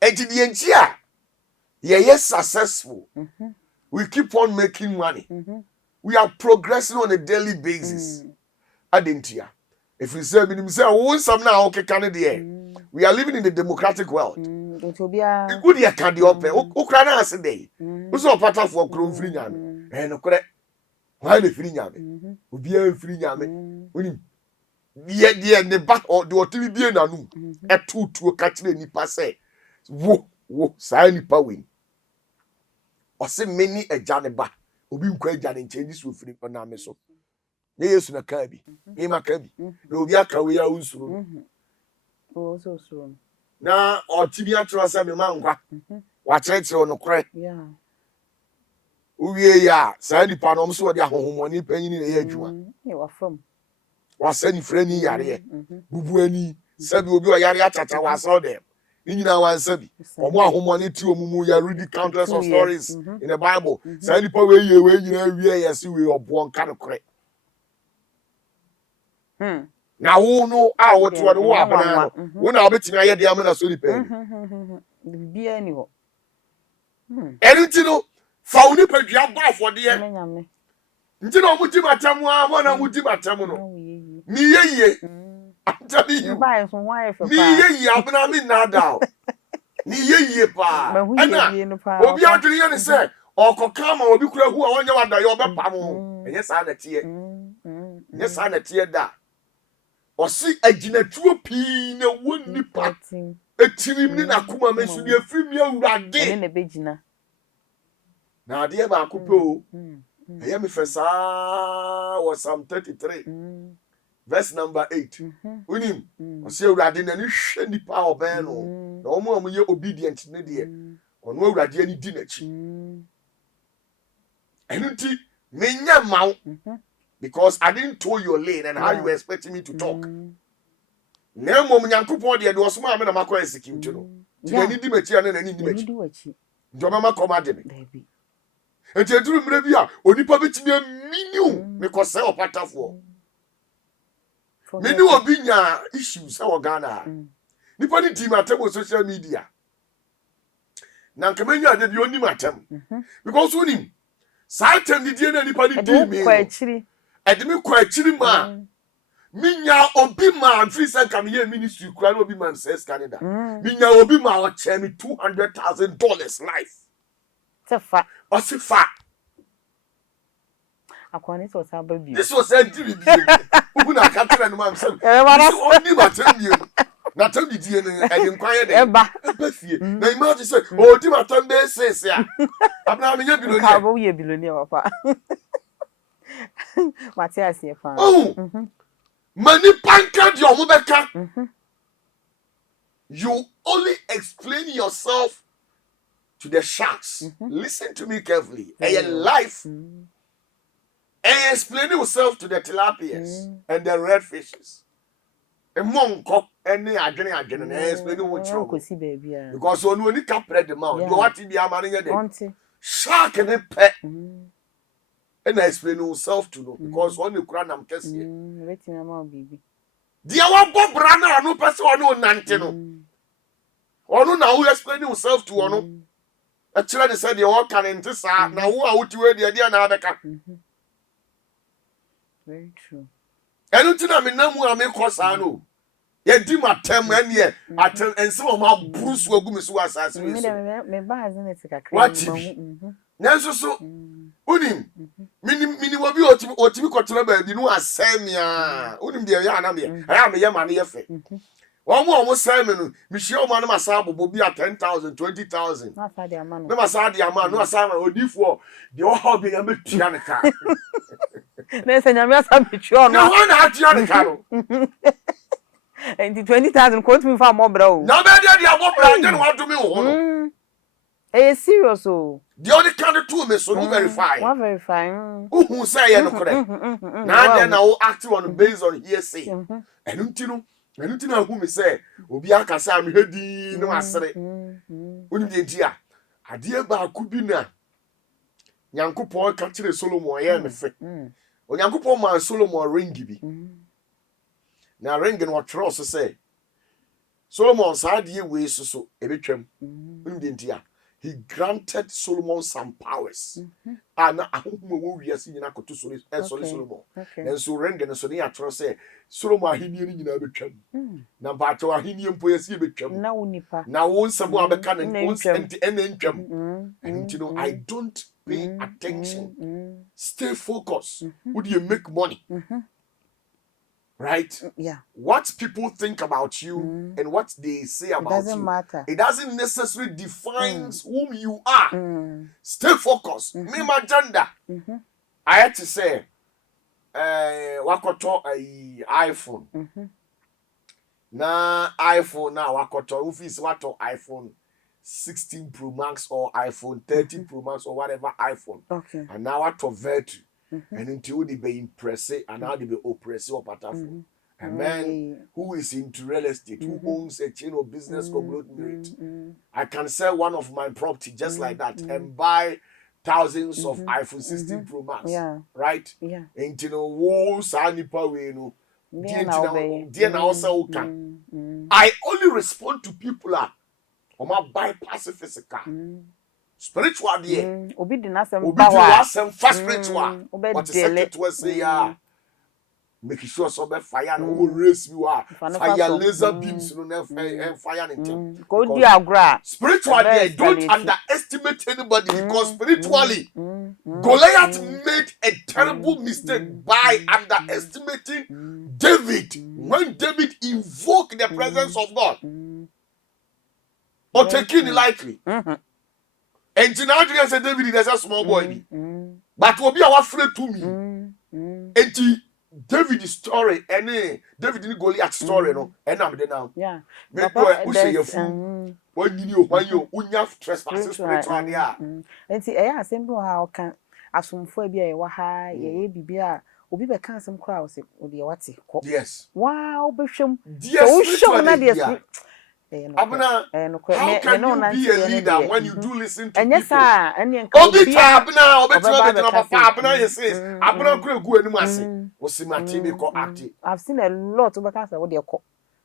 ejidi enchi a ye successful we keep on making money we are progressing on a daily basis adentia if you say minim say won some na o keka ne de we are living in the democratic world Ethiopia good ye ka de ope okra na ase dey so Opatafuor kro mfiri nyame no kore why le firi nyame obi an firi nyame onim ye ne ba de otimi bie nanu etutuo ka kire nipa say wo sai nipa we ose many agya ne ba obi nkwa agya ne nche so firi na me so ne Yesu na ka bi e maka bi na obi aka we ya unsuro so so na otibi atro se me mankwa wa kyerɛkyerɛ no korɛ uwie ya saa nipa no so de ahohomoni panyin na ye adwuma wa fam wa sani frani yare bubu ani sabi obi o yare atata wa so dem nyina wa sabi omo ahomoni ti omumu ya read countless of stories in the Bible saa nipa we nyina wie ya si we obo nka no korɛ na wo no a wo to wo abana no wo na obetimi aye de amana so nipa bibia ni ho enti no fa wo nipa dua ba afode ye nti na omuti matam a mo na muti matam no ni yeye antami you ba so why fe pa ni yeye abana mi na da ni yeye pa ana obi adwene ye ne se okoka ma obi kura hu a onye wada ye obepa mo enye sa na tie enye sa na tie da osi aginatuo pii na wonni pa etirim ni na kuma mesu ni afiri mi awurade ne begina na ade ba akopɛ o eye me fesa was Psalm 33 verse number 8 unim osi awurade na ni hwe nipa oben no na omo amuye obedient ne de ono awurade ani di nachi enuti menya maw because I didn't told your lane and how you were expecting me to talk. Nemo nyankopon de osoma me na makwa execute no. Ti na ni di machi ana na ni di machi. Ndo mama koma de me. Baby. Enti eduru mre bi a onipa betimi aminiu me ko se Opatafuor. Me ni obi nya issues e wo Ghana. Nipa ni team atem on social media. Na nkemanya ade bi oni matem. Because onim sa tem di die na nipa ni team me. Edimi kwa chiri ma minya obi ma free sanka me ministry kura no obi man says Canada minya obi ma o che me $200,000 life tefa osifa akwani so sa baby this was a TV ubu na katira no mam sam oni ma tem na tem di die no edin kwanye de eba fie na imagine say o di ma tem be sense ya abna me nya bilonia ka bo ye bilonia papa Matias ye fa. Mani panka di omo beka. You only explain yourself to the sharks. Listen to me carefully. And your life. And explain yourself to the tilapias and the red fishes. And monko any adwene na explain what you know. Because onu oni capre the mouth. You want to be amani de. Shark ne pet. And I explain yourself to know because when you cry nam kesi waiting am baby dia wa bo brana no person onu nante no onu na wo explain yourself to onu a kire de say de wo kan nte sa na wo a wuti we de na abeka very true enu tina me namu a me kosa no ye di matem ene atem ense o ma brusu agu me so asase we so me ba azin it kakra nanso so unim mini wobi otimi kotena ba bi no asemia unim de ya na me ya me ye ma ne ye fe omo seme no mi hie o ma na masa bobo bi a 10,000 20,000 na fa de ama no na masa de ama no asama odifo de o ha bi ya metua ne ka na se nyame asa metua no na wana atua ne ka no enti 20,000 quote me fa mo bra o na be de amo bra je no wadome wo no serious o The only kind of tool me so no verify. What verify? Who say you no correct? Now then I will act on based on hearsay. And until now who me say obi akasa me hedi no asere. Uni de ntia. Ade ba ku bi na Nyankopon ka kire Solomon ye me fe. Onyankopon man Solomon ring bi. Na ring no trust say Solomon sa de we so ebetwam. Uni de ntia. He granted Solomon some powers. And ahunhum we wiase nyina koto Solomon. And so ring no so ne atro say Solomon ahini ni nyina betwam. Na ba to ahini mpo yesi betwam. Na unipa. Na won sabo abeka na won ntwam. And you know I don't pay attention. Stay focused. Would you make money? Right? Yeah. What people think about you and what they say about you. It doesn't matter. It doesn't necessarily define whom you are. Stay focused. Me my agenda. I had to say, wakoto iPhone. Na iPhone na wakoto ufis wato iPhone 16 Pro Max or iPhone 13 Pro Max or whatever iPhone. Okay. And now wato virtue. And until they be impressed and now they be oppressed Opatafuor. A man who is into real estate, who owns a chain of business conglomerate. I can sell one of my property just like that and buy thousands of iPhone 16 Pro Max. Yeah. Right? Yeah. And you know, wo sa nipa we no. Dear now also can. I only respond to people Oma bypass physical. Spiritual there. Obi di na sem Obi ba di wa. wa sem fast spiritual. But the dele. second was say make sure so be fire no race me wa. Fire laser beams no na fire anything. Go di agora. Spiritual there, don't underestimate anybody because spiritually Goliath made a terrible mistake by underestimating David when David invoked the presence of God. Or taking it lightly. And now you say David is a small boy. But will be our friend to me. And David's story, and David in Goliath story, no, and I'm there now. Yeah. Make who say your fool. When you have trespass spiritual there. And see, I assemble how can asumfo bi e wa ha ye bibia obi be kan asem kra o se o de wate ko. Yes. Wow, behwem. So show na de Abuna, how can you be a leader when you do listen to and people? Yes, and you Obi ta abuna, obi ti be na papa abuna you say, abuna kure gu enu ase. O si mati be ko active. I've seen a lot of because what they call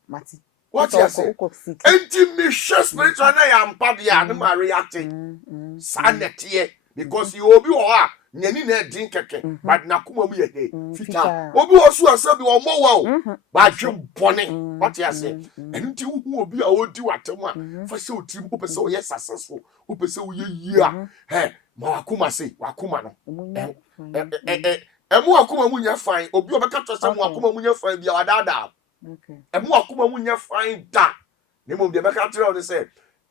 Mati. What you say? Enti me share spiritual na ya mpa bia na ma reacting. Sanete because you obi o ha nyani na din keke but na kuma mu ye he fita obi osu asa bi o mo wa o ba dwem bone what you say enti hu obi a odi watem a fa se otim o pese o ye successful o pese o ye yi a he ma wakuma se wakuma no emu wakuma mu nya fine obi obeka to se mu wakuma mu nya fine bia wadada okay emu wakuma mu nya fine da ne mo de beka tell on say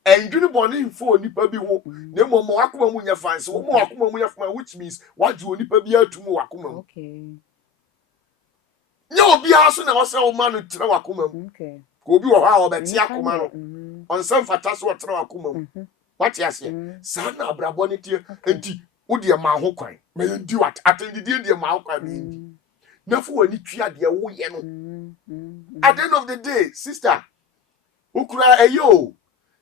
endwini bone info nipa bi ho na mo wakoma mu nya fan so mo wakoma mu nya fan which means waju onipa bi atum wakoma mu okay nya obi aso na wose o ma no tira wakoma mu okay ko obi wo ha obeti akoma no onsan fata so tira wakoma mu what you say sa na abrabo ne tie enti wo de ma ho kwan me ndi wat atendi de ma ho kwan bi na fu wani twa de wo ye no at the end of the day sister ukura eyo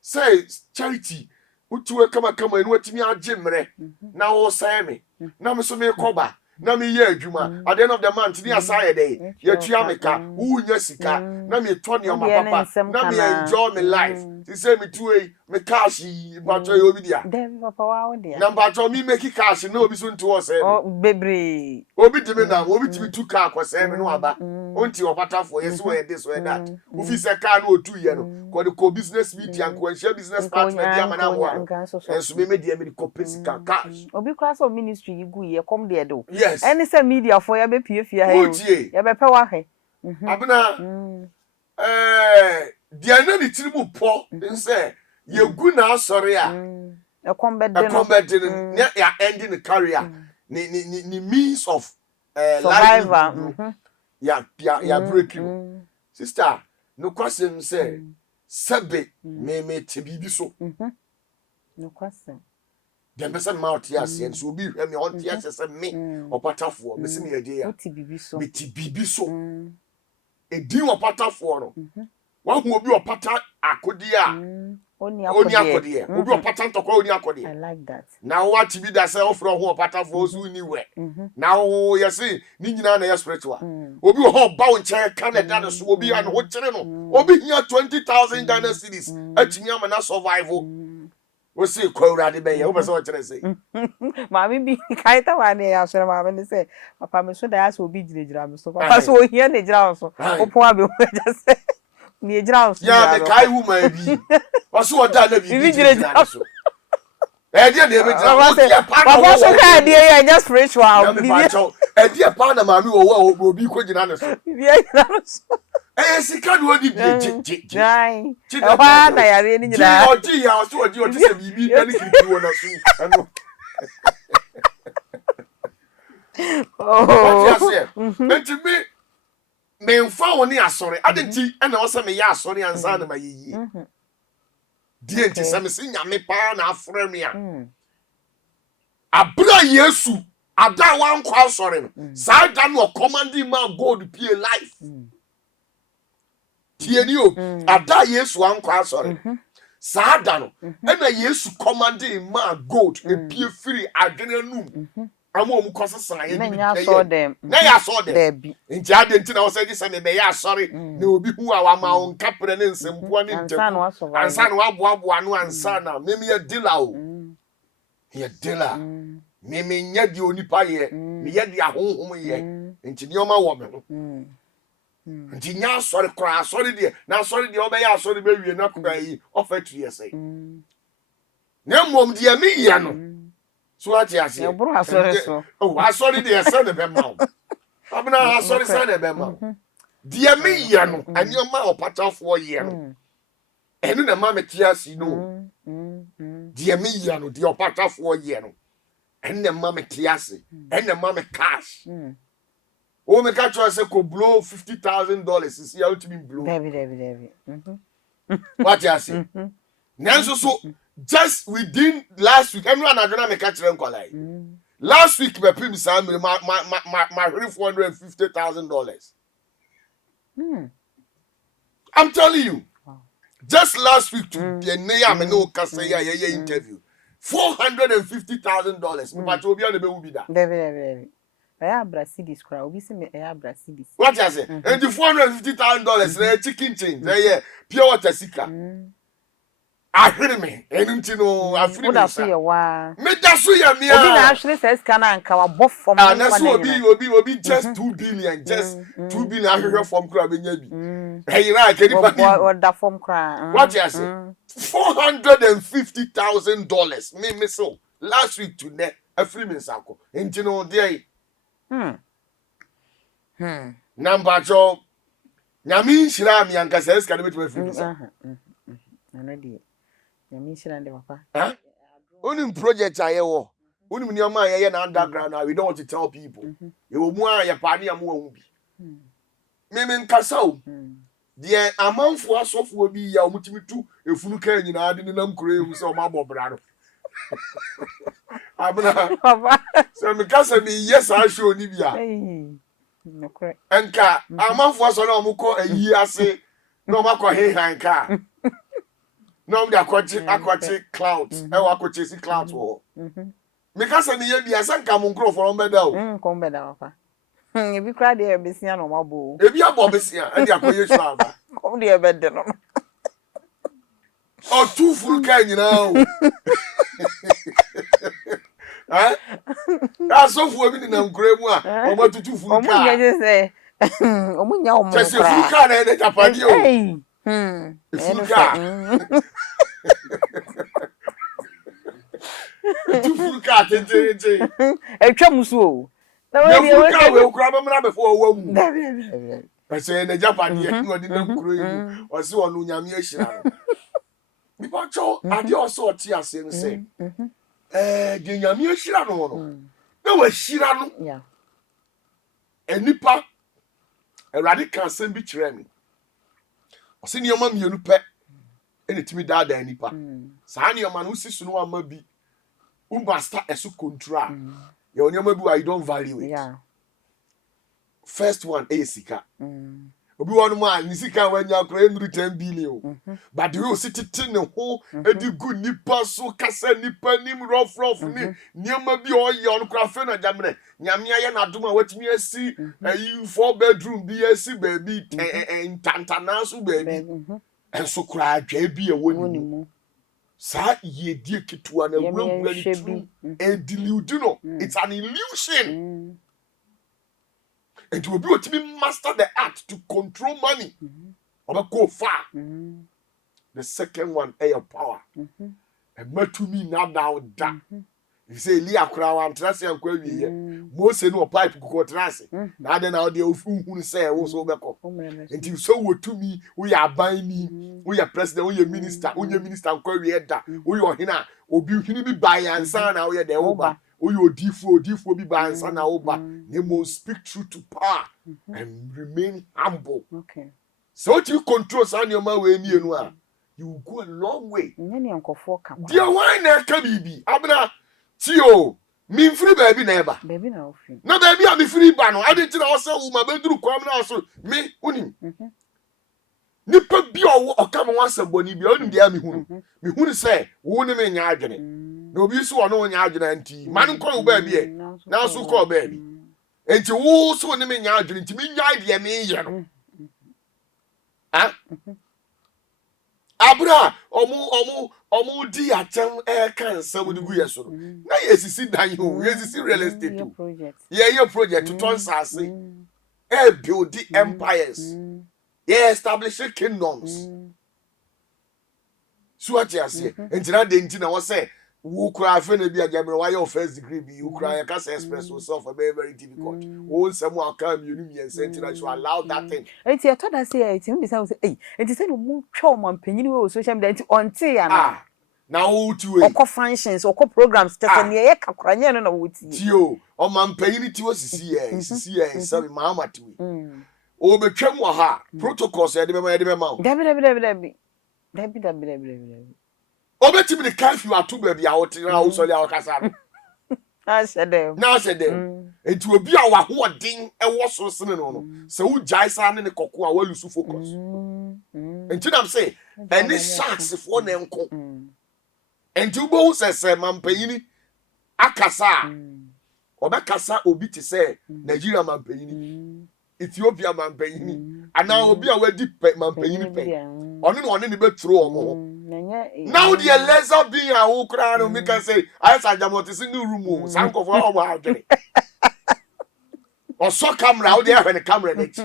say charity utuwe kama enu watimi agimre na wo say me na me so me koba na me ye adwuma at the end of the month ni asaye dey ye tua me ka unya sika na me to ne ma papa na me enjoy my life ti say me tuwe me cash ba to ye obi dia dem papa wa wo dia na ba to me make cash na obi so nti wo say oh bebre obi dimi na obi timi tu car ko say me no aba onti Opatafuor yes we this we that ufi say car no otu ye no ko business meeting and ko share business partner dia mana wo enso me dia me ko physical cash obi class of ministry igu ye come there do yes any say media for ya be pie ha ya be pe wa he abuna dia na ni tirimu po say ye gu na asori a e kombede no ya ending the career ni means of survivor ya breaking sister no question say sebe me te bibi so no question the person mouth yes and so be me on yes as me Opatafuor me see me idea Oti bibi so. me ti bibi so e din Opatafuor no wan hu obi opata akodi a Oni akodi obi opata ntokwa oni akodi. I like that. Now what be that say ofro hu Opatafuor so ni we now you see ni nyina na spiritual obi ho ba wo nche ka na da so obi an ho kire no obi hia 20,000 Ghana cedis atimi ama na survival. We see kwawrade be ye wo be say o kire say Mami bi kaita wa ne ya sere mami ne say papa me so da ya so obi gira me so papa so ohia ne gira so opo abi wo ja say ni gira so ya me kai woman bi o so o da na bi gira so e dia na be gira papa so ka dia ya just spiritual bi e dia pa na mami wo obi ko gira na so bi ya gira so sika no di bi nai wa na ya re ni nyina oji ya so oji o ti se bibi tani kiri wo na so ano what you say enti me mfa wo ni asore adenti na wo se me ya asore ansa na mayiyi die enti se me se nyame pa na afre me a abra Yesu ada wan kwa asore no sa da no commanding man God pay life tieni o ada Yesu ankwa asore sa da no na Yesu commanding man God e pie free adwene num ama omu kosesa ye bi na ya so dem nti ade nti na wo se se me be ya asore na obi hu a wa ma on kapre ne nsempo ne nteku ansa na wa boa no ansa na meme ye dila o ye dila meme nya di onipa ye me ye di ahonhom ye nti ni o ma wo me ho nti nya asore kra asore de na asore de obe ya asore be wie na kra yi ofatu ye sei na mom de me ye no so ati ase e buru asore so oh asore de ese de be ma abna asore se de be ma de me ye no ani o ma Opatafuor ye no enu na ma me ti ase no de me ye no de Opatafuor ye no enu na ma me ti ase enu na ma me cash o me catch us ko blow $50,000 is here to be blow David what you say nanso so just within last week everyone adona me catch them kwalai last week me pim sam my $450,000 I'm telling you just last week to the near me no kasa ya interview $450,000 me pacho obi an be wu bi da David Brasidis crowd. Obi se me Brasidis. What you say? And the $450,000 na chicken change. Na pure water sika. I hear me. Enunti no afiri me. Oda so ye wa. Me da so ye me. Obi na actually says kana anka wa bof from. Na so obi just 2 billion, just 2 billion ahwehwe from kra be nya bi. Hey ra ke ni pa. Oda from kra. What you say? $450,000. Me so last week to net afiri me sako. Enti no dey number job nyami nshira mi anka se ska de betu afiri sa na dey nyami nshira de papa onim project ayewo onim ni o ma ye na underground now we don't want to tell people e wo mu a ye pa ne am hu bi me nkasa o de amanfo asofo bi ya omutimi tu efunu ka nyina ade ne nam kuro ehu se o ma bobra no abna papa so me kasa mi yes a show ni bia nokre enka amanfo so na omuko ayi ase na omakọ he hanka na om de akọchi clouds e wa akọchi si clouds wo me kasa mi ye bia sanka mo nkrofo ro mbeda o ko mbeda papa ebi kra de ebesia no mabo ebi abo besia e de akoye so aba ko de ebede no o tu furu ka nyina o asofu obi ni na nkure mu a o matutu furu ka o munya je se o munya o mo kra furu ka na de japadi o furu ka tu furu ka tete etwa musu o na we ka we kura ba mra before o mu dabi pese na japadi e no di na nkure yi o se onu nyame ahira no mi pa cho ade o so ti ase nse de nyame ahira no no na wa hira no ya enipa erade kan sem bi kire mi o se ni o ma mienu pe ene timi da enipa sa ni o ma no sisu no ama bi master esu control. Your nyama bi you don't value it. Yeah. First one sika. Obi wonu ma ni sika wanya kro enduru 10 billion. But you sit tin ho edi good nipa so kasa nipa nim rough ni nyama bi o ye on kra fe na jamre. Nyame aye na dom a watimi asi ayi 4 bedroom bi asi baby tantana so baby. Enso kra adwa bi e woni mu. Sa ye die kitua na wura ni true and delusional. It's an illusion. And to be able to master the art to control money. Or go far. The second one, air power. And me to me now that. If say Lia Crow and Tracy and Quavi, most no pipe go Tracy. Now then out there who say also beko. And you so to me, we are buying me, we are president, we are minister and Quavi Edda, we are hina, or be buy and son out here the over. You defo be by and son over. They must speak true to power and remain humble. Okay. So if you control son your man way near you will go a long way. Many uncle for come. Dear why na kabibi? Abna Tio, me free baby neighbor. Baby now free. No baby I'm free bano. I didn't also my bedroom come now so me uni. Nipa bi o come once somebody bi onu dia me hunu. Me hunu say wo ne me nya adwene. Na obi so ono nya adwene nti man ko wo baby e. Na so ko baby. Enti wo so ne me nya adwene nti me nya ide me ye no. Ah? Abra omu di atem kan nsam de gu yeso na yesisi dan yo yesisi real estate project. Your project to turn sase build the empires. Establish kingdoms. So what you say? Entina de entina what say? Who cry for na be ajabere why your first degree be you cry you can express yourself a very difficult. Oh someone come you need entina to allow that thing. Enti I thought I say enti be say eh enti say no mu twa man panyin we social media enti onte ya na. Na wo ti we. Okọ functions, okọ programs tese ne ye kakranye no na wo ti. Tio o man panyin ti wo sisi e sabi mama ti we. O betwam wa ha protocols e de be ma. Dabi. Obetimi the curfew atu baby a wote na wo so le akasa no. Na se dem. Enti obi a wa hoden e wo so sene no. Se wo jai sa ne kokko a wa lose focus. Enti na say any sharks for na enko. Enti ubo wo sese mampanyini akasa. Obekasa obi ti say Nigeria mampanyini. Ethiopia mampanyini. Ana obi a wadi mampanyini pe. Ono ne be throw omo. Now the lesser being a who cry no make us say I said I'm to single room sanko for our agony. Or so camera out there when the camera next.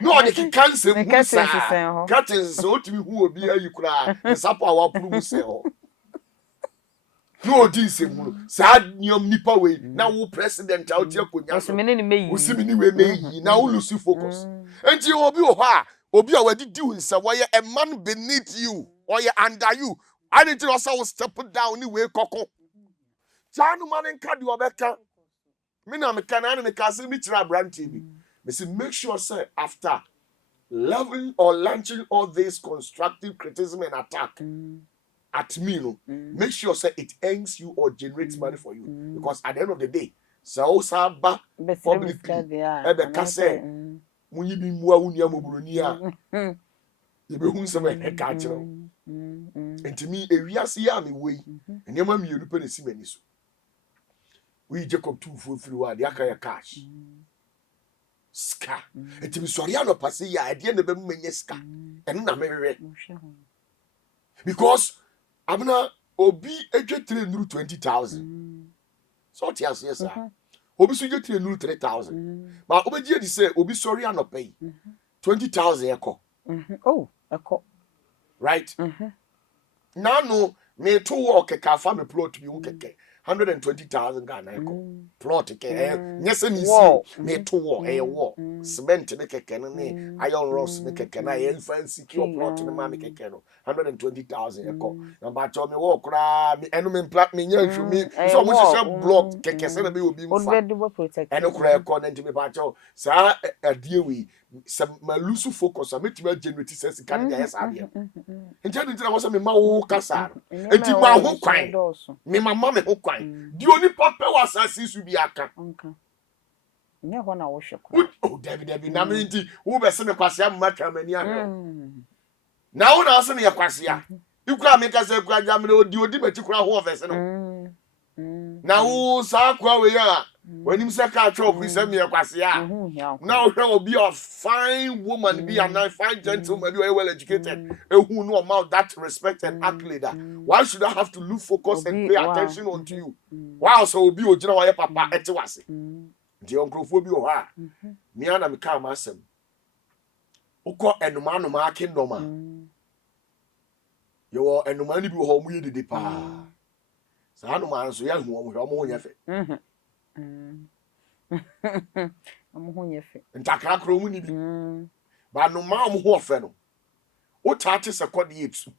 No they can say curtains so to me who will be you cry the sapa our pulu say no this sad nyom nipa we now who president out here konya osimini we meyi now lose focus enti obi o ha obi a wadi di unsa why a man beneath you or you under you. I need to also step down the way coco. Chanu man and card you obeka. Mina me can me kasi me try brand TV. Me say make sure say after loving or launching all this constructive criticism and attack at me no, make sure say it earns you or generates money for you. Because at the end of the day, so ba publicly ebe kase munyi bi mua unia moburoni a yebe hun se me ka kire. Enti mi ewiase ya me wei enema mi yeru pe na si mani so we Jacob 2 free wa de aka ya cash ska enti mi sori ano pase ya ade na be menye ska eno na mewe because abna obi edwetre nuru 20,000 so ti ase sa obi so edwetre nuru 3,000 but obi je di say obi sori ano pay 20,000 eko oh eko right now no me to work ka fa me plot bi keke 120,000 Ghana eko plot ke nyese mi si me to work war cement ne keke no ne iron rods ne keke na ye fancy secure plot ne ma me keke no 120,000 eko na ba cho me wo kra me enu me plat me nya hwu me so mo hye block keke se na be obi mfa enu kra eko na ntimi ba cho sa adie wi se ma lose focus a metimi generate sense kan dia yes ade ntia ntia wo se me ma wo kasa enti ma ho kwan me mama me ho kwan di oni papa wa asase su bi aka nya ho na wo hwe oh David na me nti wo be se me kwase am matwa mani ahwe na wo na se me kwase a ikura me kasa kura jamre odi beti kura ho ofese no na wo sa kwa we ya wanim se ka atwa ku se me kwase a na wo hwe obi a fine woman be a fine gentleman be well educated who know about that respect and accolade. Why should I have to look focus and pay attention on you? Why so obi ogina wa ye papa ete wase di onkrofo bi o ha mi ana me ka masem ukọ enuma no ma kingdom a yo enuma ni bi ho mu yedede pa sa no ma nso ya hu o ho nya fe am ho nya fe ntakra kro mu ni bi ba no ma mo ho ofe no o taate se kode etu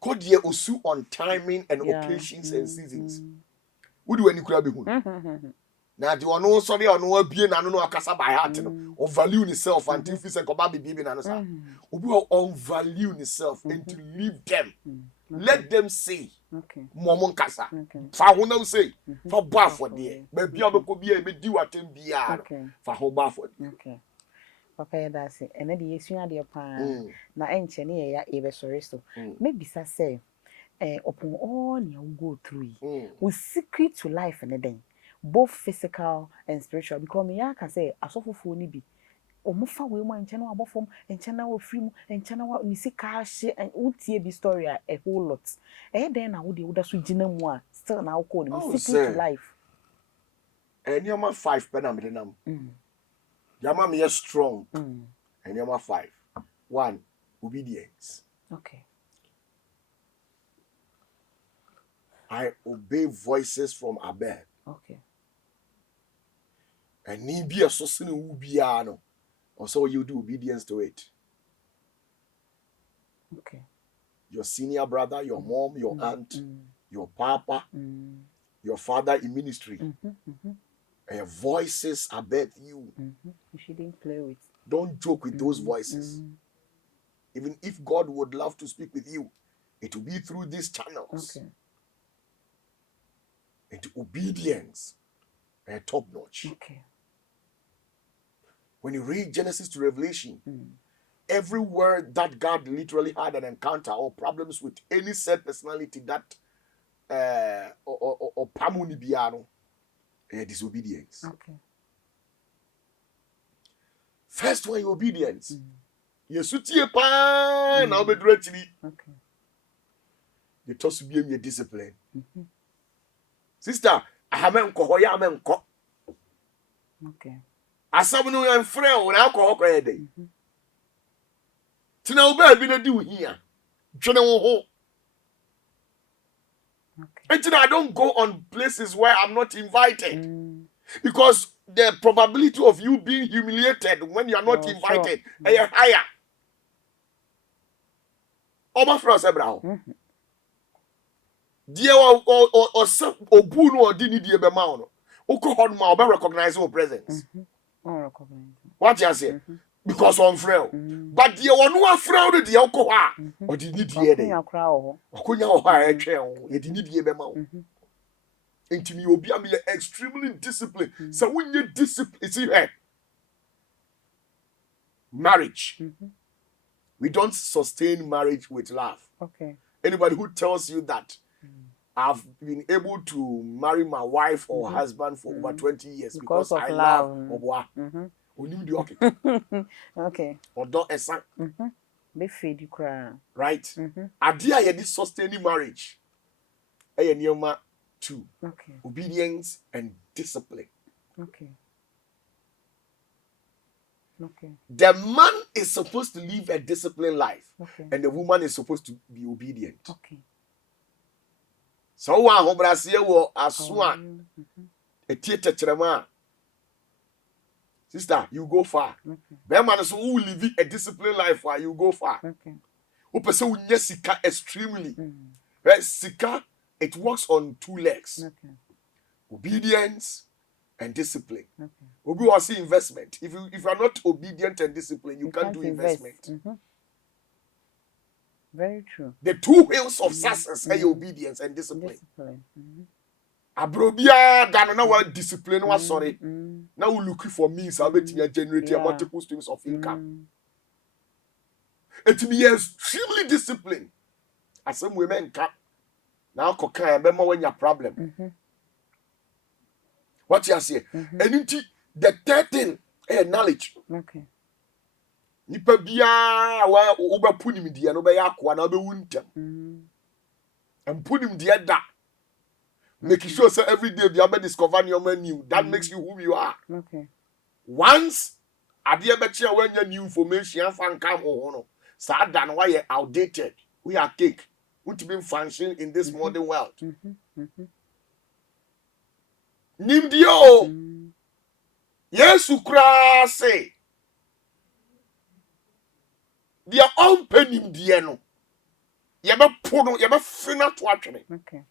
kode osu on timing and occasions and seasons wudi wani kura bi hu na di ono so de ono abie na no akasa by heart no o value yourself until you say ko ba bibi na no sa obi on value yourself and to leave them let them say momon kasa fa ho na say fa ba for there ba bia obeko bia e be di watem bia fa ho ba for okay papa ya da se ene de yesu ade pa na enche ne ya e be sorry so maybe sa say upon all you go through we secret to life and then both physical and spiritual because me ya can say asofofo ni bi omufa we mu enche na abofom enche na ofiri mu enche na ni sika hye utie bi story a whole lot then na wo de wo da so gina mu a still na wo call ni secret to life anyama 5 pena me denam yama me strong anyama 5 1 obedience okay I obey voices from above okay and ni bi asosene wu bia no also you do obedience to it okay your senior brother your mom your aunt your papa your father in ministry and voices above you you shouldn't play with don't joke with those voices even if God would love to speak with you it will be through these channels okay and obedience top notch okay when you read Genesis to Revelation every word that God literally had an encounter or problems with any said personality that or pamuni biano disobedience okay first one obedience yesutie pa na obedura chiri okay the toss be your discipline sister amen ko hoya amen ko okay asam no yan frɛ na ko hokɔ yɛ tina oba bi na di uhia dwene wo ho okay and I don't go on places where I'm not invited because the probability of you being humiliated when you are not invited is higher Oma France Abraham dia o se obu no odi ni die be ma no ukọ ma obe recognize your presence what you say because on frail but dia wonu afrail no dia ukọ ha odi ni die dey okonya ho ha e twen ho ye di ni die be ma wo intimi obi am extremely disciplined so when you discipline see her marriage we don't sustain marriage with love okay anybody who tells you that I've been able to marry my wife or husband for over 20 years because I love Obwa. Okay. Odo esa. Be feed you cry. Right? Adia ye this sustaining marriage. Eye nioma 2. Okay. Obedience and discipline. Okay. Okay. The man is supposed to live a disciplined life. Okay. And the woman is supposed to be obedient. Okay. So wa hobrasie wo aso a etie tekyerema sister, you go far. Be man so who live a disciplined life where you go far. Okay. Who person who sika extremely. Right? Sika, it works on two legs. Okay. Obedience and discipline. Okay. Obi was see investment. If you are not obedient and disciplined, you can't do investment. Very true. The two wheels of success are obedience and discipline. Abrobia dan na wa discipline wa sorry. Now we looking for means how to generate multiple streams of income. It be extremely disciplined. As some women can now kokan be ma when your problem. What you say? And the third thing is knowledge. Okay. Nipa bia wa oba punim dia no be yakwa na be wuntam. And punim dia da. Make sure say every day you be discover your new. That makes you who you are. Okay. Once ade be chia when you new information fan come no. Sa dan why you outdated. We are cake. Won't be function in this modern world. Nimdio. Yesu kra say. Dia on penim die no. Ye be pono, ye be fina to atwene. Okay.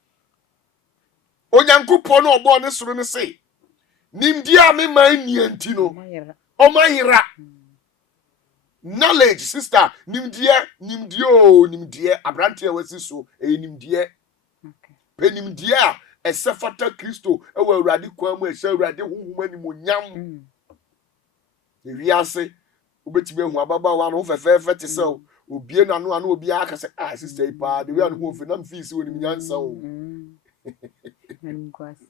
Onyankopon no obo ne soro ne say. Nimdia me man ni anti no. O mayira. Knowledge, sister, nimdio, abrante wasi so, nimdia. Okay. Penimdia, esefata Kristo, ewe urade kwa mu ehye urade honhom ani monyam. Ewiase, obetime hu ababa wa no fefefe te se obie na no obi aka se sister ipa de we anu ho fe na mfisi woni nyansa o.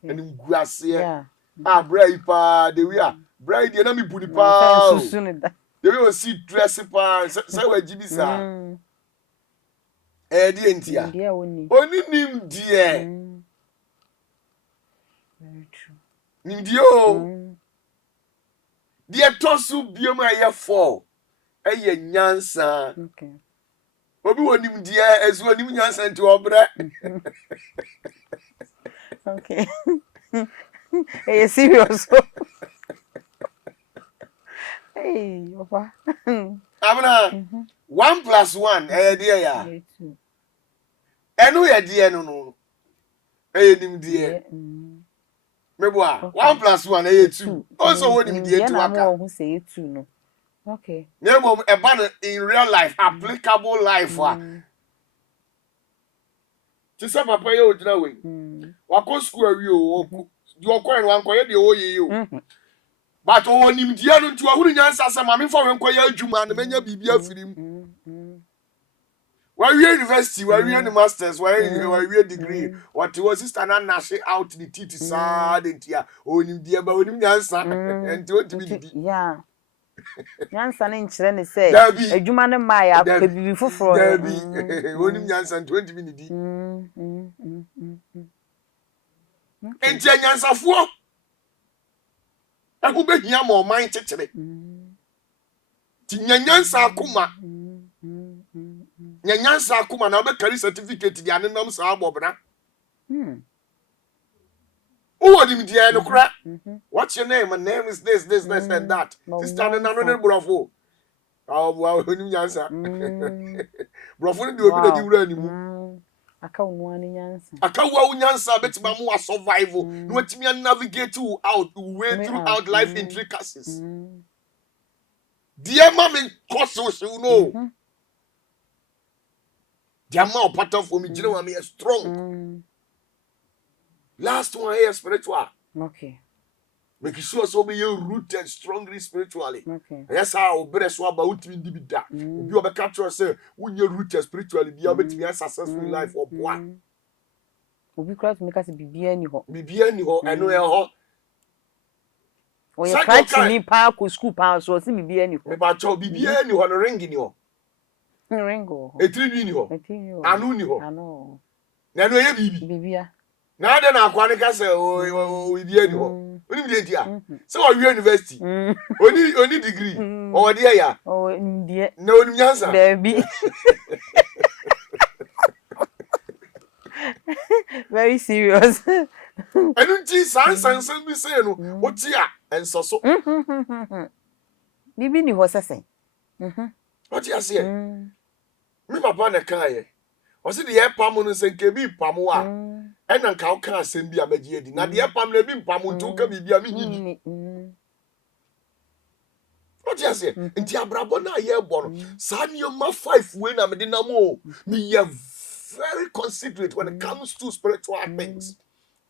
Enimguase. Yeah. Bra ipa de we a, bra de na me budi pa. They will see dressing pa say we jibisa. Di entia. Oni nim die. Very true. Nim dio. Die tosu biom aye 4. Eye nyansa. Okay. Obi wonim die ezu onim nyansa nti obre. Okay. Hey, serious. Hey, Papa. Abna 1 + 1 dear ya. Enu ye dear no. Nim dear. Meboa 1 + 1 2. Also wonim dear to aka. Who say 2 no. Okay. Nemo in real life, applicable life. Tisa papa ye odina we. Wako school awi o. You are going one koye de oye you. But onim dia no ntu ahuru nyansa asema me fa we nkoye adwuma na menya bibia firim. Why university, why we the masters, why we degree. What was sister na she out the titi sad entia. Onim dia ba onim nyansa. Enti o timi di. Yeah. Nyansa na nkyere ne say adwuma ne ma ya ka bibi foforo. Dabi. Onim nyansa 20 minutes di. Enti nyansa fuo. Aku be hia mo man chechire. Ti nyansa akuma. Nyansa akuma na be carry certificate di anenam sa abobra. Who dim di no kra? What's your name? My name is this and that. Sister na no brofo. Wow, nyansa. Brofo ni di obi na di wura ni mu. Aka unwa ni nyansa. Aka wa nyansa betima mu survival. No watimi navigate way throughout life intricacies. Dear mommy causes you know. Dear mom Opatafuor me jina wa me strong. Last one here spiritual. Okay. Make sure so be rooted strongly spiritually. Okay. Yes, how better so about ultimate dibida. Obi obeka tro say when you rooted spiritually be able to be successful in life or boy. Obi try to make us bibia ni ho. Bibia ni ho eno e ho. O ye try to ni pa ko school pa so si bibia ni ho. Me ba cho bibia ni ho no ring ni ho. Ring ho. Etiri ni ho. Anu ni ho. Anu. Na no ye bibi. Bibia. Na de na akwa ne ka say o bibia ni ho. Oni bi dia. Say o university. Oni degree. O de ya. O ndie. Na oni nyansa. Baby. Very serious. Enunti sansan bi say no oti a enso so Bibi ni ho sesen. oti ase me papa na kae o se de ye pam no senke bi pam a ena nka o ka asem bi a magye adi na de ye pam na bi pam nto ka bibia me nyi oti ase nti abrabo na ye bo no sa nioma 5 we na me de na mo me ye very considerate when it comes to spiritual things.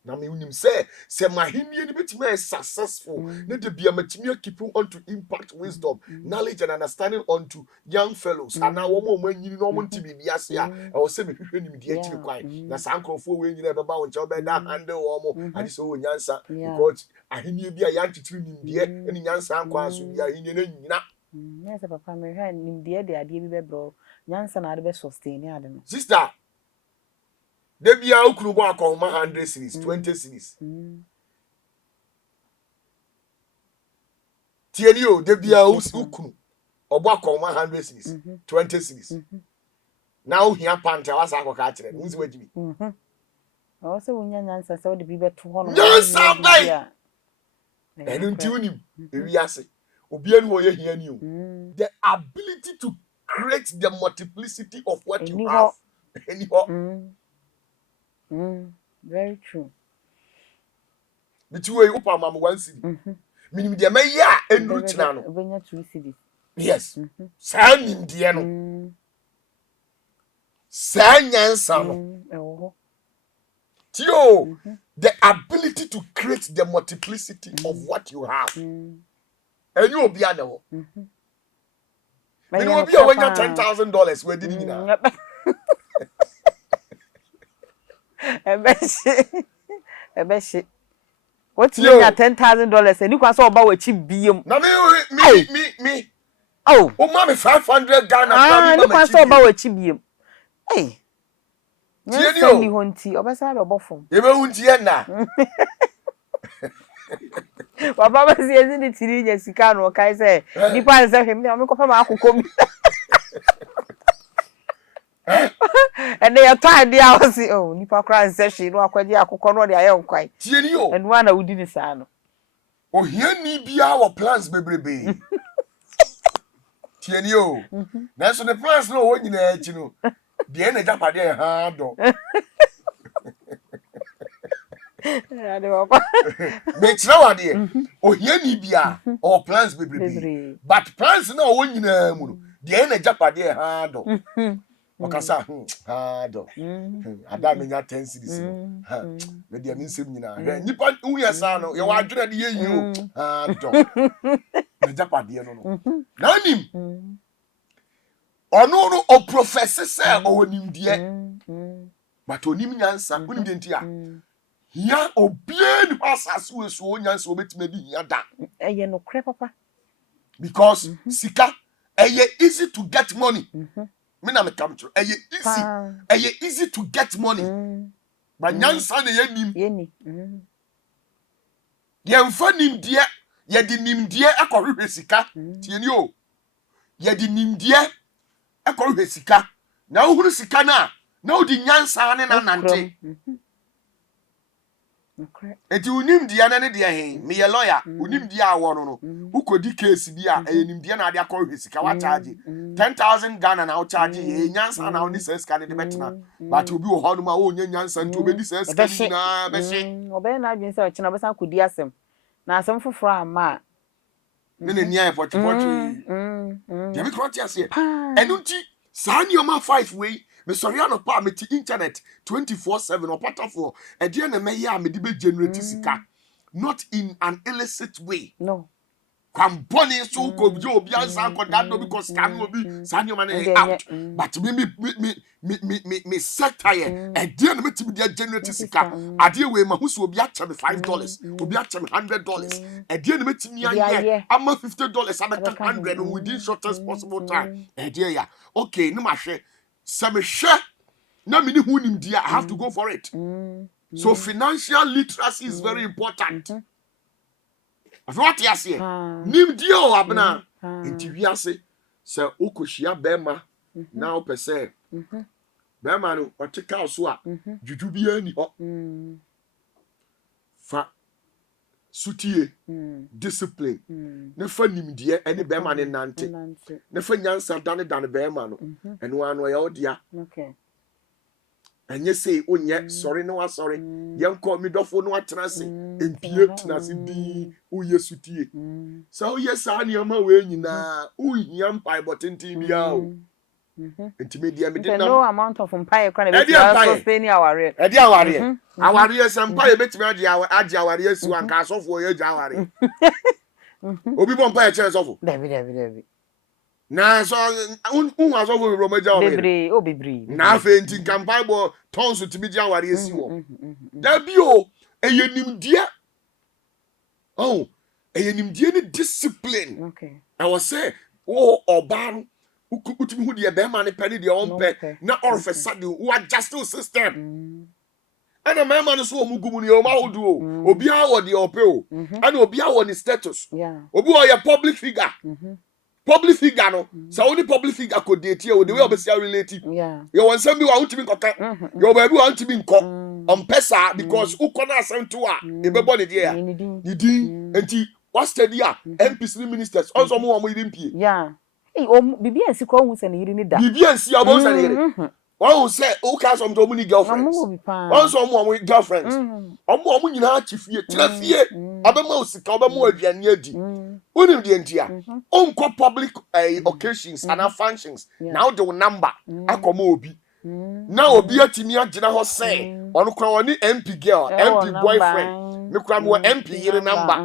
Na me unim say my hini ni betime successful. Na de bia matimi keep on to impact wisdom, knowledge and understanding onto young fellows. And now one more nyini no mo nti bibia se a e wo se me hwehwe nim de akiri kwan. Na san krofo we nyina beba wo nche be da handle wo mo ade so wo nyansa because ahini bia ya ntitiri nim de eni nyansa ankwa so bia ahini na nyina. Yes, papa me hwa nim de ade bi bebro. Nyansa na ade be sustain ade no. Sister de bia ukuru bo akoma 100 series 20 series tieni o de bia ukuru obo akoma 100 series 20 series now hia panta wasa akoka akire unzi wajimi o se wonya nyansa se ode bi beto ho no nyansa bai enu nti unim ewiase obi enu oye hia ni o the ability to create the multiplicity of what you have anyhow. Very true. Bitu we upa mam 1 cedi. Minim de meya enuru china no. Obenya 2 cedi. Yes. Sa nim de no. Sa nyansa no. Tio, the ability to create the multiplicity of what you have. And you obi ana ho. Minim obi a wanya $10,000 we did nyina. Ebeshi. What you mean $10,000 and you can so about what you be na me oh mama 500 Ghana you can so about what you be hey tieni ni honti obasa be bofom e be hunti e na baba ba si ezi ni tiri nya sika no kai say nipa nse hwem me ko fa ma akokọ mi and they are tired there was oh nipa kra nse hwe no akwadi akokọ no de aye nkwan tieni o and one na wudi ni sa no ohia ni bia wo plans bebrebe tieni o na so the plans no wo nyina achi no de na japade ha do ade baba me tira wade ohia ni bia o plans bebrebe but plans na wo nyina mu no de na japade ha do okasa ha do ada me nya 10 series no ha me de me nsem nyina he nipa uye sa no ye wa adwena de yeyi o ha do me japade no no na nim ono no o professor say o nim de but onim nyansa onim de ntia hia obie ni pasase we so nyansa obetime di hia da eye no kre papa because sika eye easy to get money me na me come through eye easy to get money but nyansa na ye nim ye mfa nim de ye di nim de akohwehwe sika tieni o ye di nim de akohwehwe sika na ohuru sika na odi nyansa ne na nante eti unim dia na ne dia he me ye lawyer unim dia awo no ukodi case bi a enim dia na ade akohwe sika wa charge 10,000 Ghana na o charge ye nyansa na oni se sika ne de betena but obi wo ho no ma o nya nyansa nti obedi se sika ni na be hye obe na adwen se o kina obesan kodi asem na asem foforo ama me ne nia e potipoti dia me kroti ase enunti sa nioma 5 we me sorry no pa me ti internet 24/7 Opatafuor e de na me ya me de be generate sika not in an illicit way no kwam boni so ko bi obi ansa ko that no because can obi sa nioma na out but me sector here e de na me ti be generate sika ade we ma huso obi acha me $5 obi acha me $100 e de na me ti mi aye ama $50 ama $100 within shortest possible time e de ya okay no ma hwe Samesha na mini hu nim dia I have to go for it. So financial literacy is very important. What you say? Nim dia o abna. Enti wiase se okohia bema na o pese. Bema no o tika so a juju bia ni ho. sutie discipline ne fa nimdie ene be ma ne nante ne fa nyansa dane be ma no eno ano ya odia okay enye sei onye sorry no sorry yenko mi dofo no atena se empie tena se di uye sutie so uye sa ne ma we nyina uhia mpai botintin bia o entimedia me de no amount of mpai kra na be sustain aware aware sampai betimi age aware asu anka asofo ye age aware obi bon mpai che asofo David na so asofo we romaja aware bebre na afa enti nkampai bo tonso timi age aware asi wo da bi o eyenimdia oh eyenimdia ni discipline okay I was say oh oban utimi hu de be ma ne pede de onpe na orfesa de wo adjust system ana mema no so omugumu ne o ma hodu o obi a wo de ope o ana obi a wo ni status obi o ya public figure no so only public figure ko date o the way obesi relate you want some be wa untimi nkoka you ba bi wa untimi nko on pesa because ukona asanto a e be bo ne de ya ni din enti what study a MPs ministers also mo mo iri mpie bibi ansi ko hu se ne yiri ni da bibi ansi abo se ne yiri wọ́n say o ka some to many girlfriends wọ́n so mo girlfriends omo nyina achifie trafie abema osika abema aduane adi woni de ntia onko public occasions and functions now the number akoma obi na obi atimi agina ho say onu kra woni MP girl MP boyfriend me kra mo MP yire number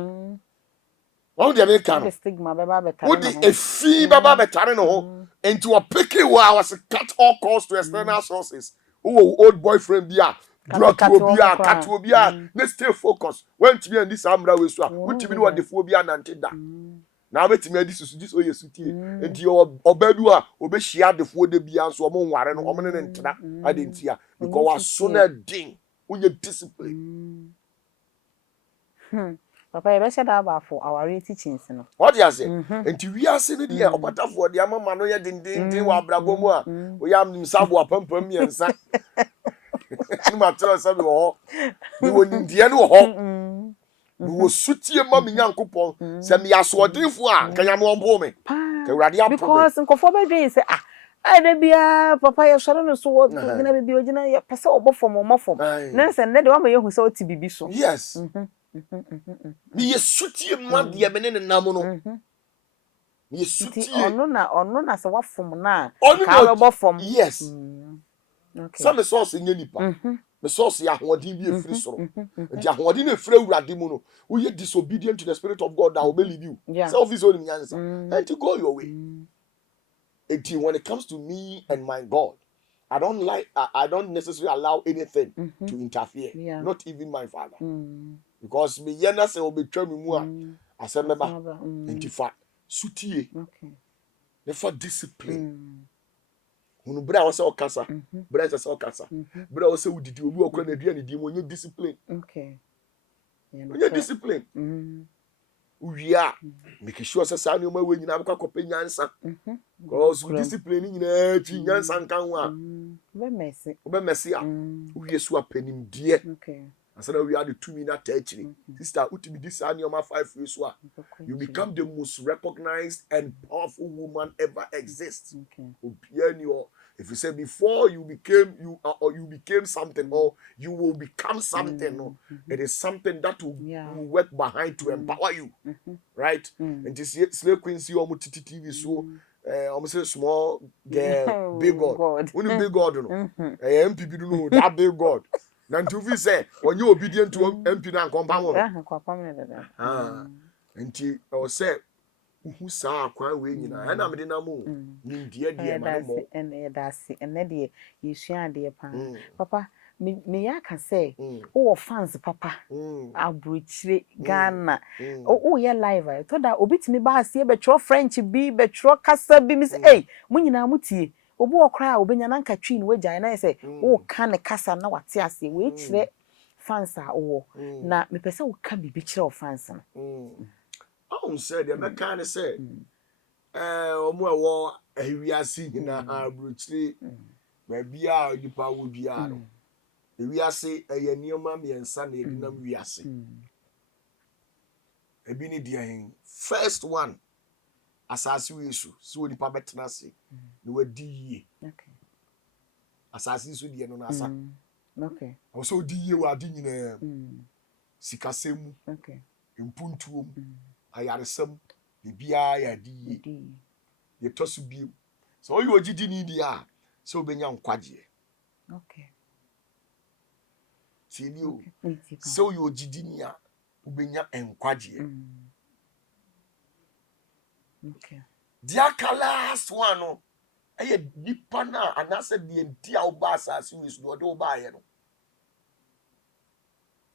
wọ́n de me ka no stigma baba betare wodi efi baba betare no ho into a picky where I was cut all calls to external sources. Oh, old boyfriend bia, drug bia, cat bia. Let's stay focused. When to me and this amra we so. When to me what the phobia nantida. Now bet me this oh yes sutie. And your obedua obe share the phobia bia so mo ware no omo ne ntina adentia because was sooner ding. When discipline. Papa, you better that about for our teachings, no. What do you say? And to we are saying the Opatafuor, the Amma Manoya ding wa brabomoa. We am himself wa pum and sa. No matter some or we were in the end of we will suit your mammy Yankupon. Send me a sword for can you on me? Because Uncle Fobe say, I be a papa, your shadow so gonna be original, pass over for more from. Nurse and then the one who saw to be so. Yes. Ni yesuti ma de bene ne nam no ni yesuti ono na se wa fom na ka be fom yes okay some source nye nipa me source ya hodin bi efiri soro nti hodin na efiri awurade mu no we are disobedient to the spirit of God that will believe you self is only answer and to go your way until when it comes to me and my God I don't necessarily allow anything to interfere not even my father because me yena se obetwa me mu a asemeba entifa sutie okay never discipline hunu bra wo se okasa bra se okasa bra wo se udidi obi okra na dua ne di mo nye discipline okay nye discipline uwia make sure say sa ne o ma we nyina akwa kope nyansa because discipline nyina chi nyansa nkan ho a be messy a uwie so apanim die okay and so we are the 2 minute actually sister utimi this annual 5 years so you become the most recognized and powerful woman ever exists okay if you say before you became something or you will become something no it is something that will work behind to empower you right and this slave queen see almost TV so almost small girl big God when big God no MPP do know that big God na ntuvi say when you obedient to MP na nkompa mo nti o say hu sa akwan we nyina na me de na mo ni die ma mo ene dase ene de yesua de pa papa me ya ka say wo fans papa abrochire Ghana o ye live to da obitimi ba ase be tro French bi be tro kasa bi mi say mo nyina mutie obi okra obenya na nkatwi ni wagya na say wo ka ne kasa na wate ase we kire fans a wo na me pese wo ka bibi kire fans na say dem be kan say omo ewo ewiase hina abrochire ba bia odipa wo bia no ewiase eye nioma miensa na edinam wiase ebi ni dia first one asase we issue so onipa betena se na wadi yie Okay. asase so die no na asa Okay. o so di yie wa di nyina sikasemu Okay. mpuntuom ayaresam bibia ya di yie ye tosu bi so oyi ogidi ni dia so obenya nkwaje Okay. Silio so oyi ogidi ni a obenya nkwaje Okay. dia last one no eye nipa na anase de ntia oba asase wisu do do ba ye no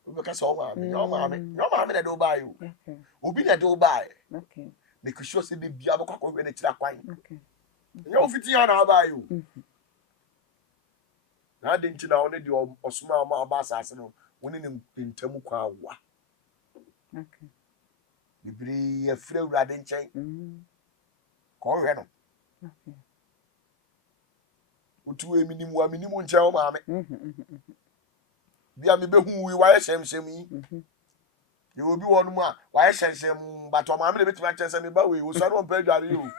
obeka so ma me no ma me do ba yo Okay. obi na do ba ye Okay. make sure say be bia be kwakọ be na kira kwan Okay. nya ofiti ya na ba yo na de nti na one de osuma ma ba asase no woni ne ntamu kwa wa Okay. bibiri ya fira urade nchen ko hwe no Okay. utu eminim wa minim nchen o ma me bia me behu wi wa yeshemshem yi ye obi wonu mu a wa yeshemshem but o ma me betima chense me ba we wo so no mpa dware yo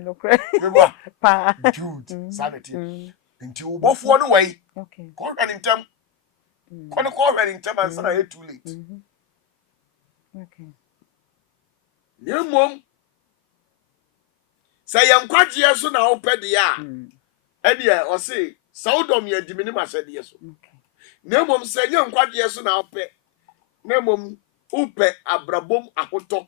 No cry. me wa Pa. good sanity nti ubofo no wai Okay. ko hwe ni ntam ko ne ko hwe ni ntam ansa na too late Okay. Nemom say yankwaje so na opede ya ene e o say saudom ye dimini masede so Okay. nemom say yankwaje so na ope nemom upe abrabom ahoto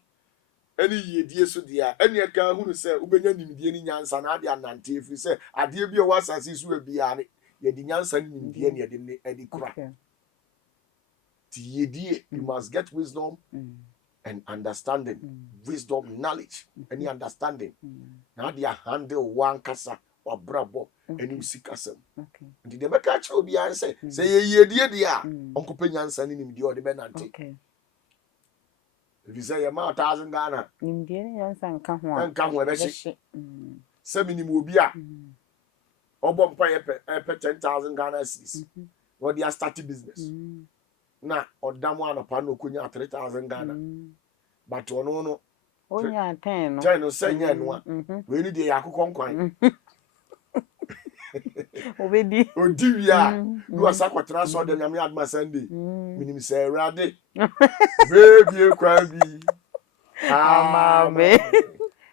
ene yedie so dia ene ka hunu say ubenya nimdie ni nyansa na ade anante efi say ade bi o wasase so abia ne ye di nyansa ni nimdie ne ye edi kura ti yedie you must get wisdom and understanding, wisdom, knowledge, any understanding. Now they handle one kasa or brabo and you see kasa. Okay. And the make catch will be answer. Say ye dear, Uncle Penyan sending him the other benante. Okay. If you say a 1,000 Ghana, Indian and come and come where she 7 will be a or bomb pay 10,000 Ghana sees. What they are starting business. Na odam one upon no kunya 3,000 Ghana. But no. Oh yeah, 10. 10 no say yen one. We need the yakukon kwan. Obedi. Odivia. Do a sakwatra so dem nyame adma Sunday. Minim say rade. Baby kwabi. Amame.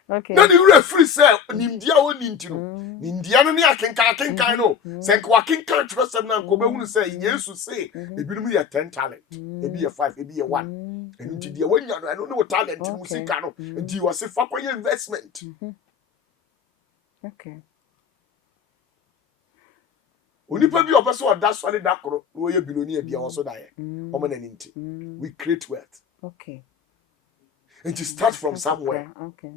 Okay. Na the referee say nimdia woni ntino. Nimdia no ne akenkan no. Say kwa kenkan trust na ko be hunu say Jesus say ebirum ye 10 talent. Ebi ye 5, ebi ye 1. And nti dia wanya no no talent no musika no. Nti wo se fa kwa investment. Okay. Onipa bi opeso oda solid akoro no ye billionaire bia won so dae. Omo na nti. We create wealth. Okay. And to start from somewhere. Okay.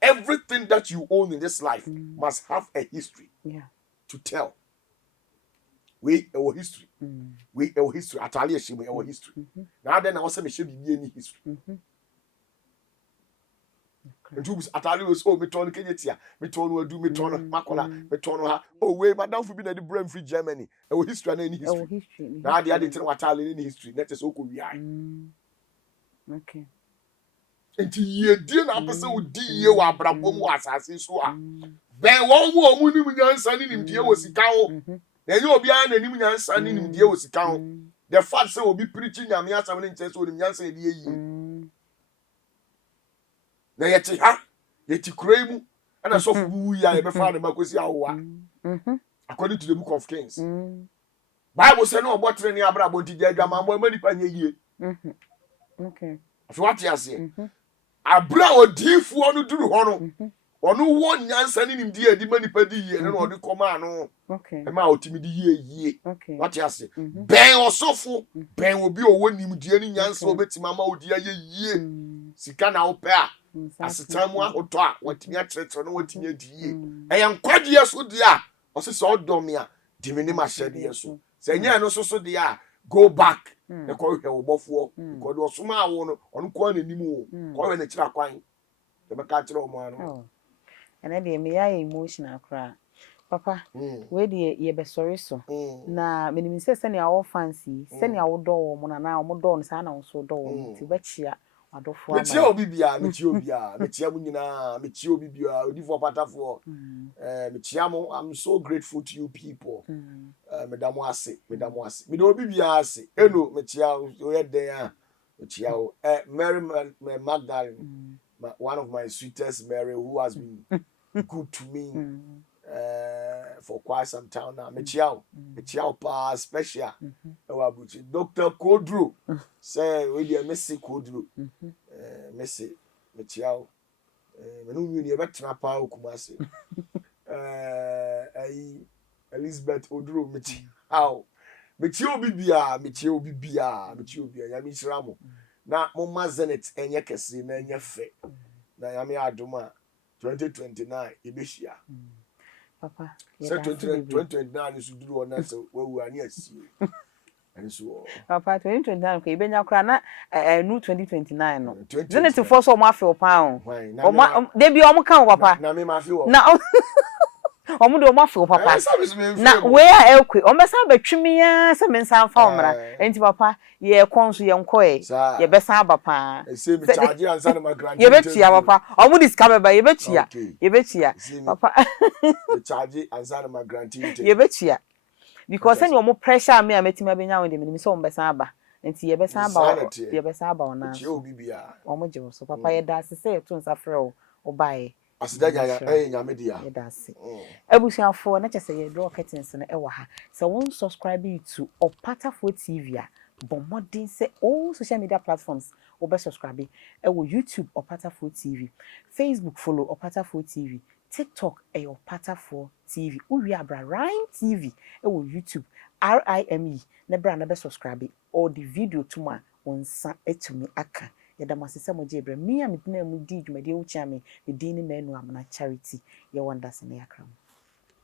Everything that you own in this life must have a history to tell. We our history. We our history. Atali eshime our history. Now then I was say me should be any history. And you atali was oh me turn kenyetia, me turn we do me turn makola, me turn ha. Oh we madam for be na the brain free Germany. Our history and any history. Now the other thing atali any history. That is oko wi ai. Okay. Enti ye die na pese odi ye wa abrabom wa asase so a ben won wo mu nim nyansa ni nimdie wo sika ho na ye obi an na nim nyansa ni nimdie wo sika ho the fact say obi preaching nyame asam ni nche so nim nyansa ye yi na ye ti ha ye ti kura mu ana so fu ya ye be fa na makosi awoa according to the book of Kings Bible say no obotre ni abrabom ti je adwama mo mani pa nye yie Okay. so what you say abra odifuo no duru ho no ono wo nyansa ni nimdi edi manipa di yie no odi koma no Okay. e ma otimi di yie Okay. what you say ben osofo ben obi owo nimdi ani nyansa obetima ma odi aye yie sika na wo pe a asetamu ahoto a watimi atretre no watimi adi yie e yankwadie so dia osese odom a dimini ma hyede so se nya no so dia go back e ko hwe obofo ko do soma awo no onu ko na nimu ko hwe na kira kwan e be ka kire o mo ano Oh. And then me ya emotional cry. Papa, where the ye be sorry so. Na me say send your fancy, send your door mo na o mo door no sa na so door ti bechia adofo ama. Mechia obi bia, mechia mu nyina, mechia obi bia, odi for Opatafuor. Mechia mo, I'm so grateful to you people. Medamo ase. Me do obi bia ase. Eno mechia o ye den a. Mechia o. Mary Magdalene, one of my sweetest Mary who has been good to me. For quite some time now. Mechiao pa special. Dr. Kodro say we dey Messi Kodro. Messi mechiao. Me no wi ni betra pa okumase. Elizabeth Odro mechiao. Mechio bibia. Ya mi siramo. Na mo mazenet enye kese na enye fe. Na ya mi adoma 2029 ibeshia. Papa, so 2029 is do on us where we are near see. And so Papa 2029 ko ibenya kra na new 2029 no. 2029. Zene to force o ma feel pound. O ma dey bi o mo kan papa. Na me ma feel. Na omo de o ma feel papa. Na where ekwe o mesa batwimi ya se me nsan fa omra. Enti papa ye konso ye nkoe. Ye besa aba pa. Say me charge ansa na my grant. Ye betia papa. Omo discover ba ye betia. Ye betia. Papa. Me charge ansa na my grant. Ye betia. Because any omo pressure me ametima benya won de me so omo besa aba. Enti ye besa aba ona. Che obi bia. Omo je so papa ye da se say to nsa frɛ o bae. Asidanya nyame dia. Ye da se. Abusuafo na chese ye draw curtains no e wa ha. So won subscribe to Opatafuor TV a bomodin say all social media platforms obe subscribe e wo YouTube Opatafuor TV, Facebook follow Opatafuor TV, TikTok e Opatafuor TV, uwi abra Rhyme TV e wo YouTube RIME na bra na be subscribe all the video to ma wonsa etumi aka yeda masese mo je bra mi a medina mu di dwumade wo chia me me din ni manu amana charity ye wonda se ne yakram.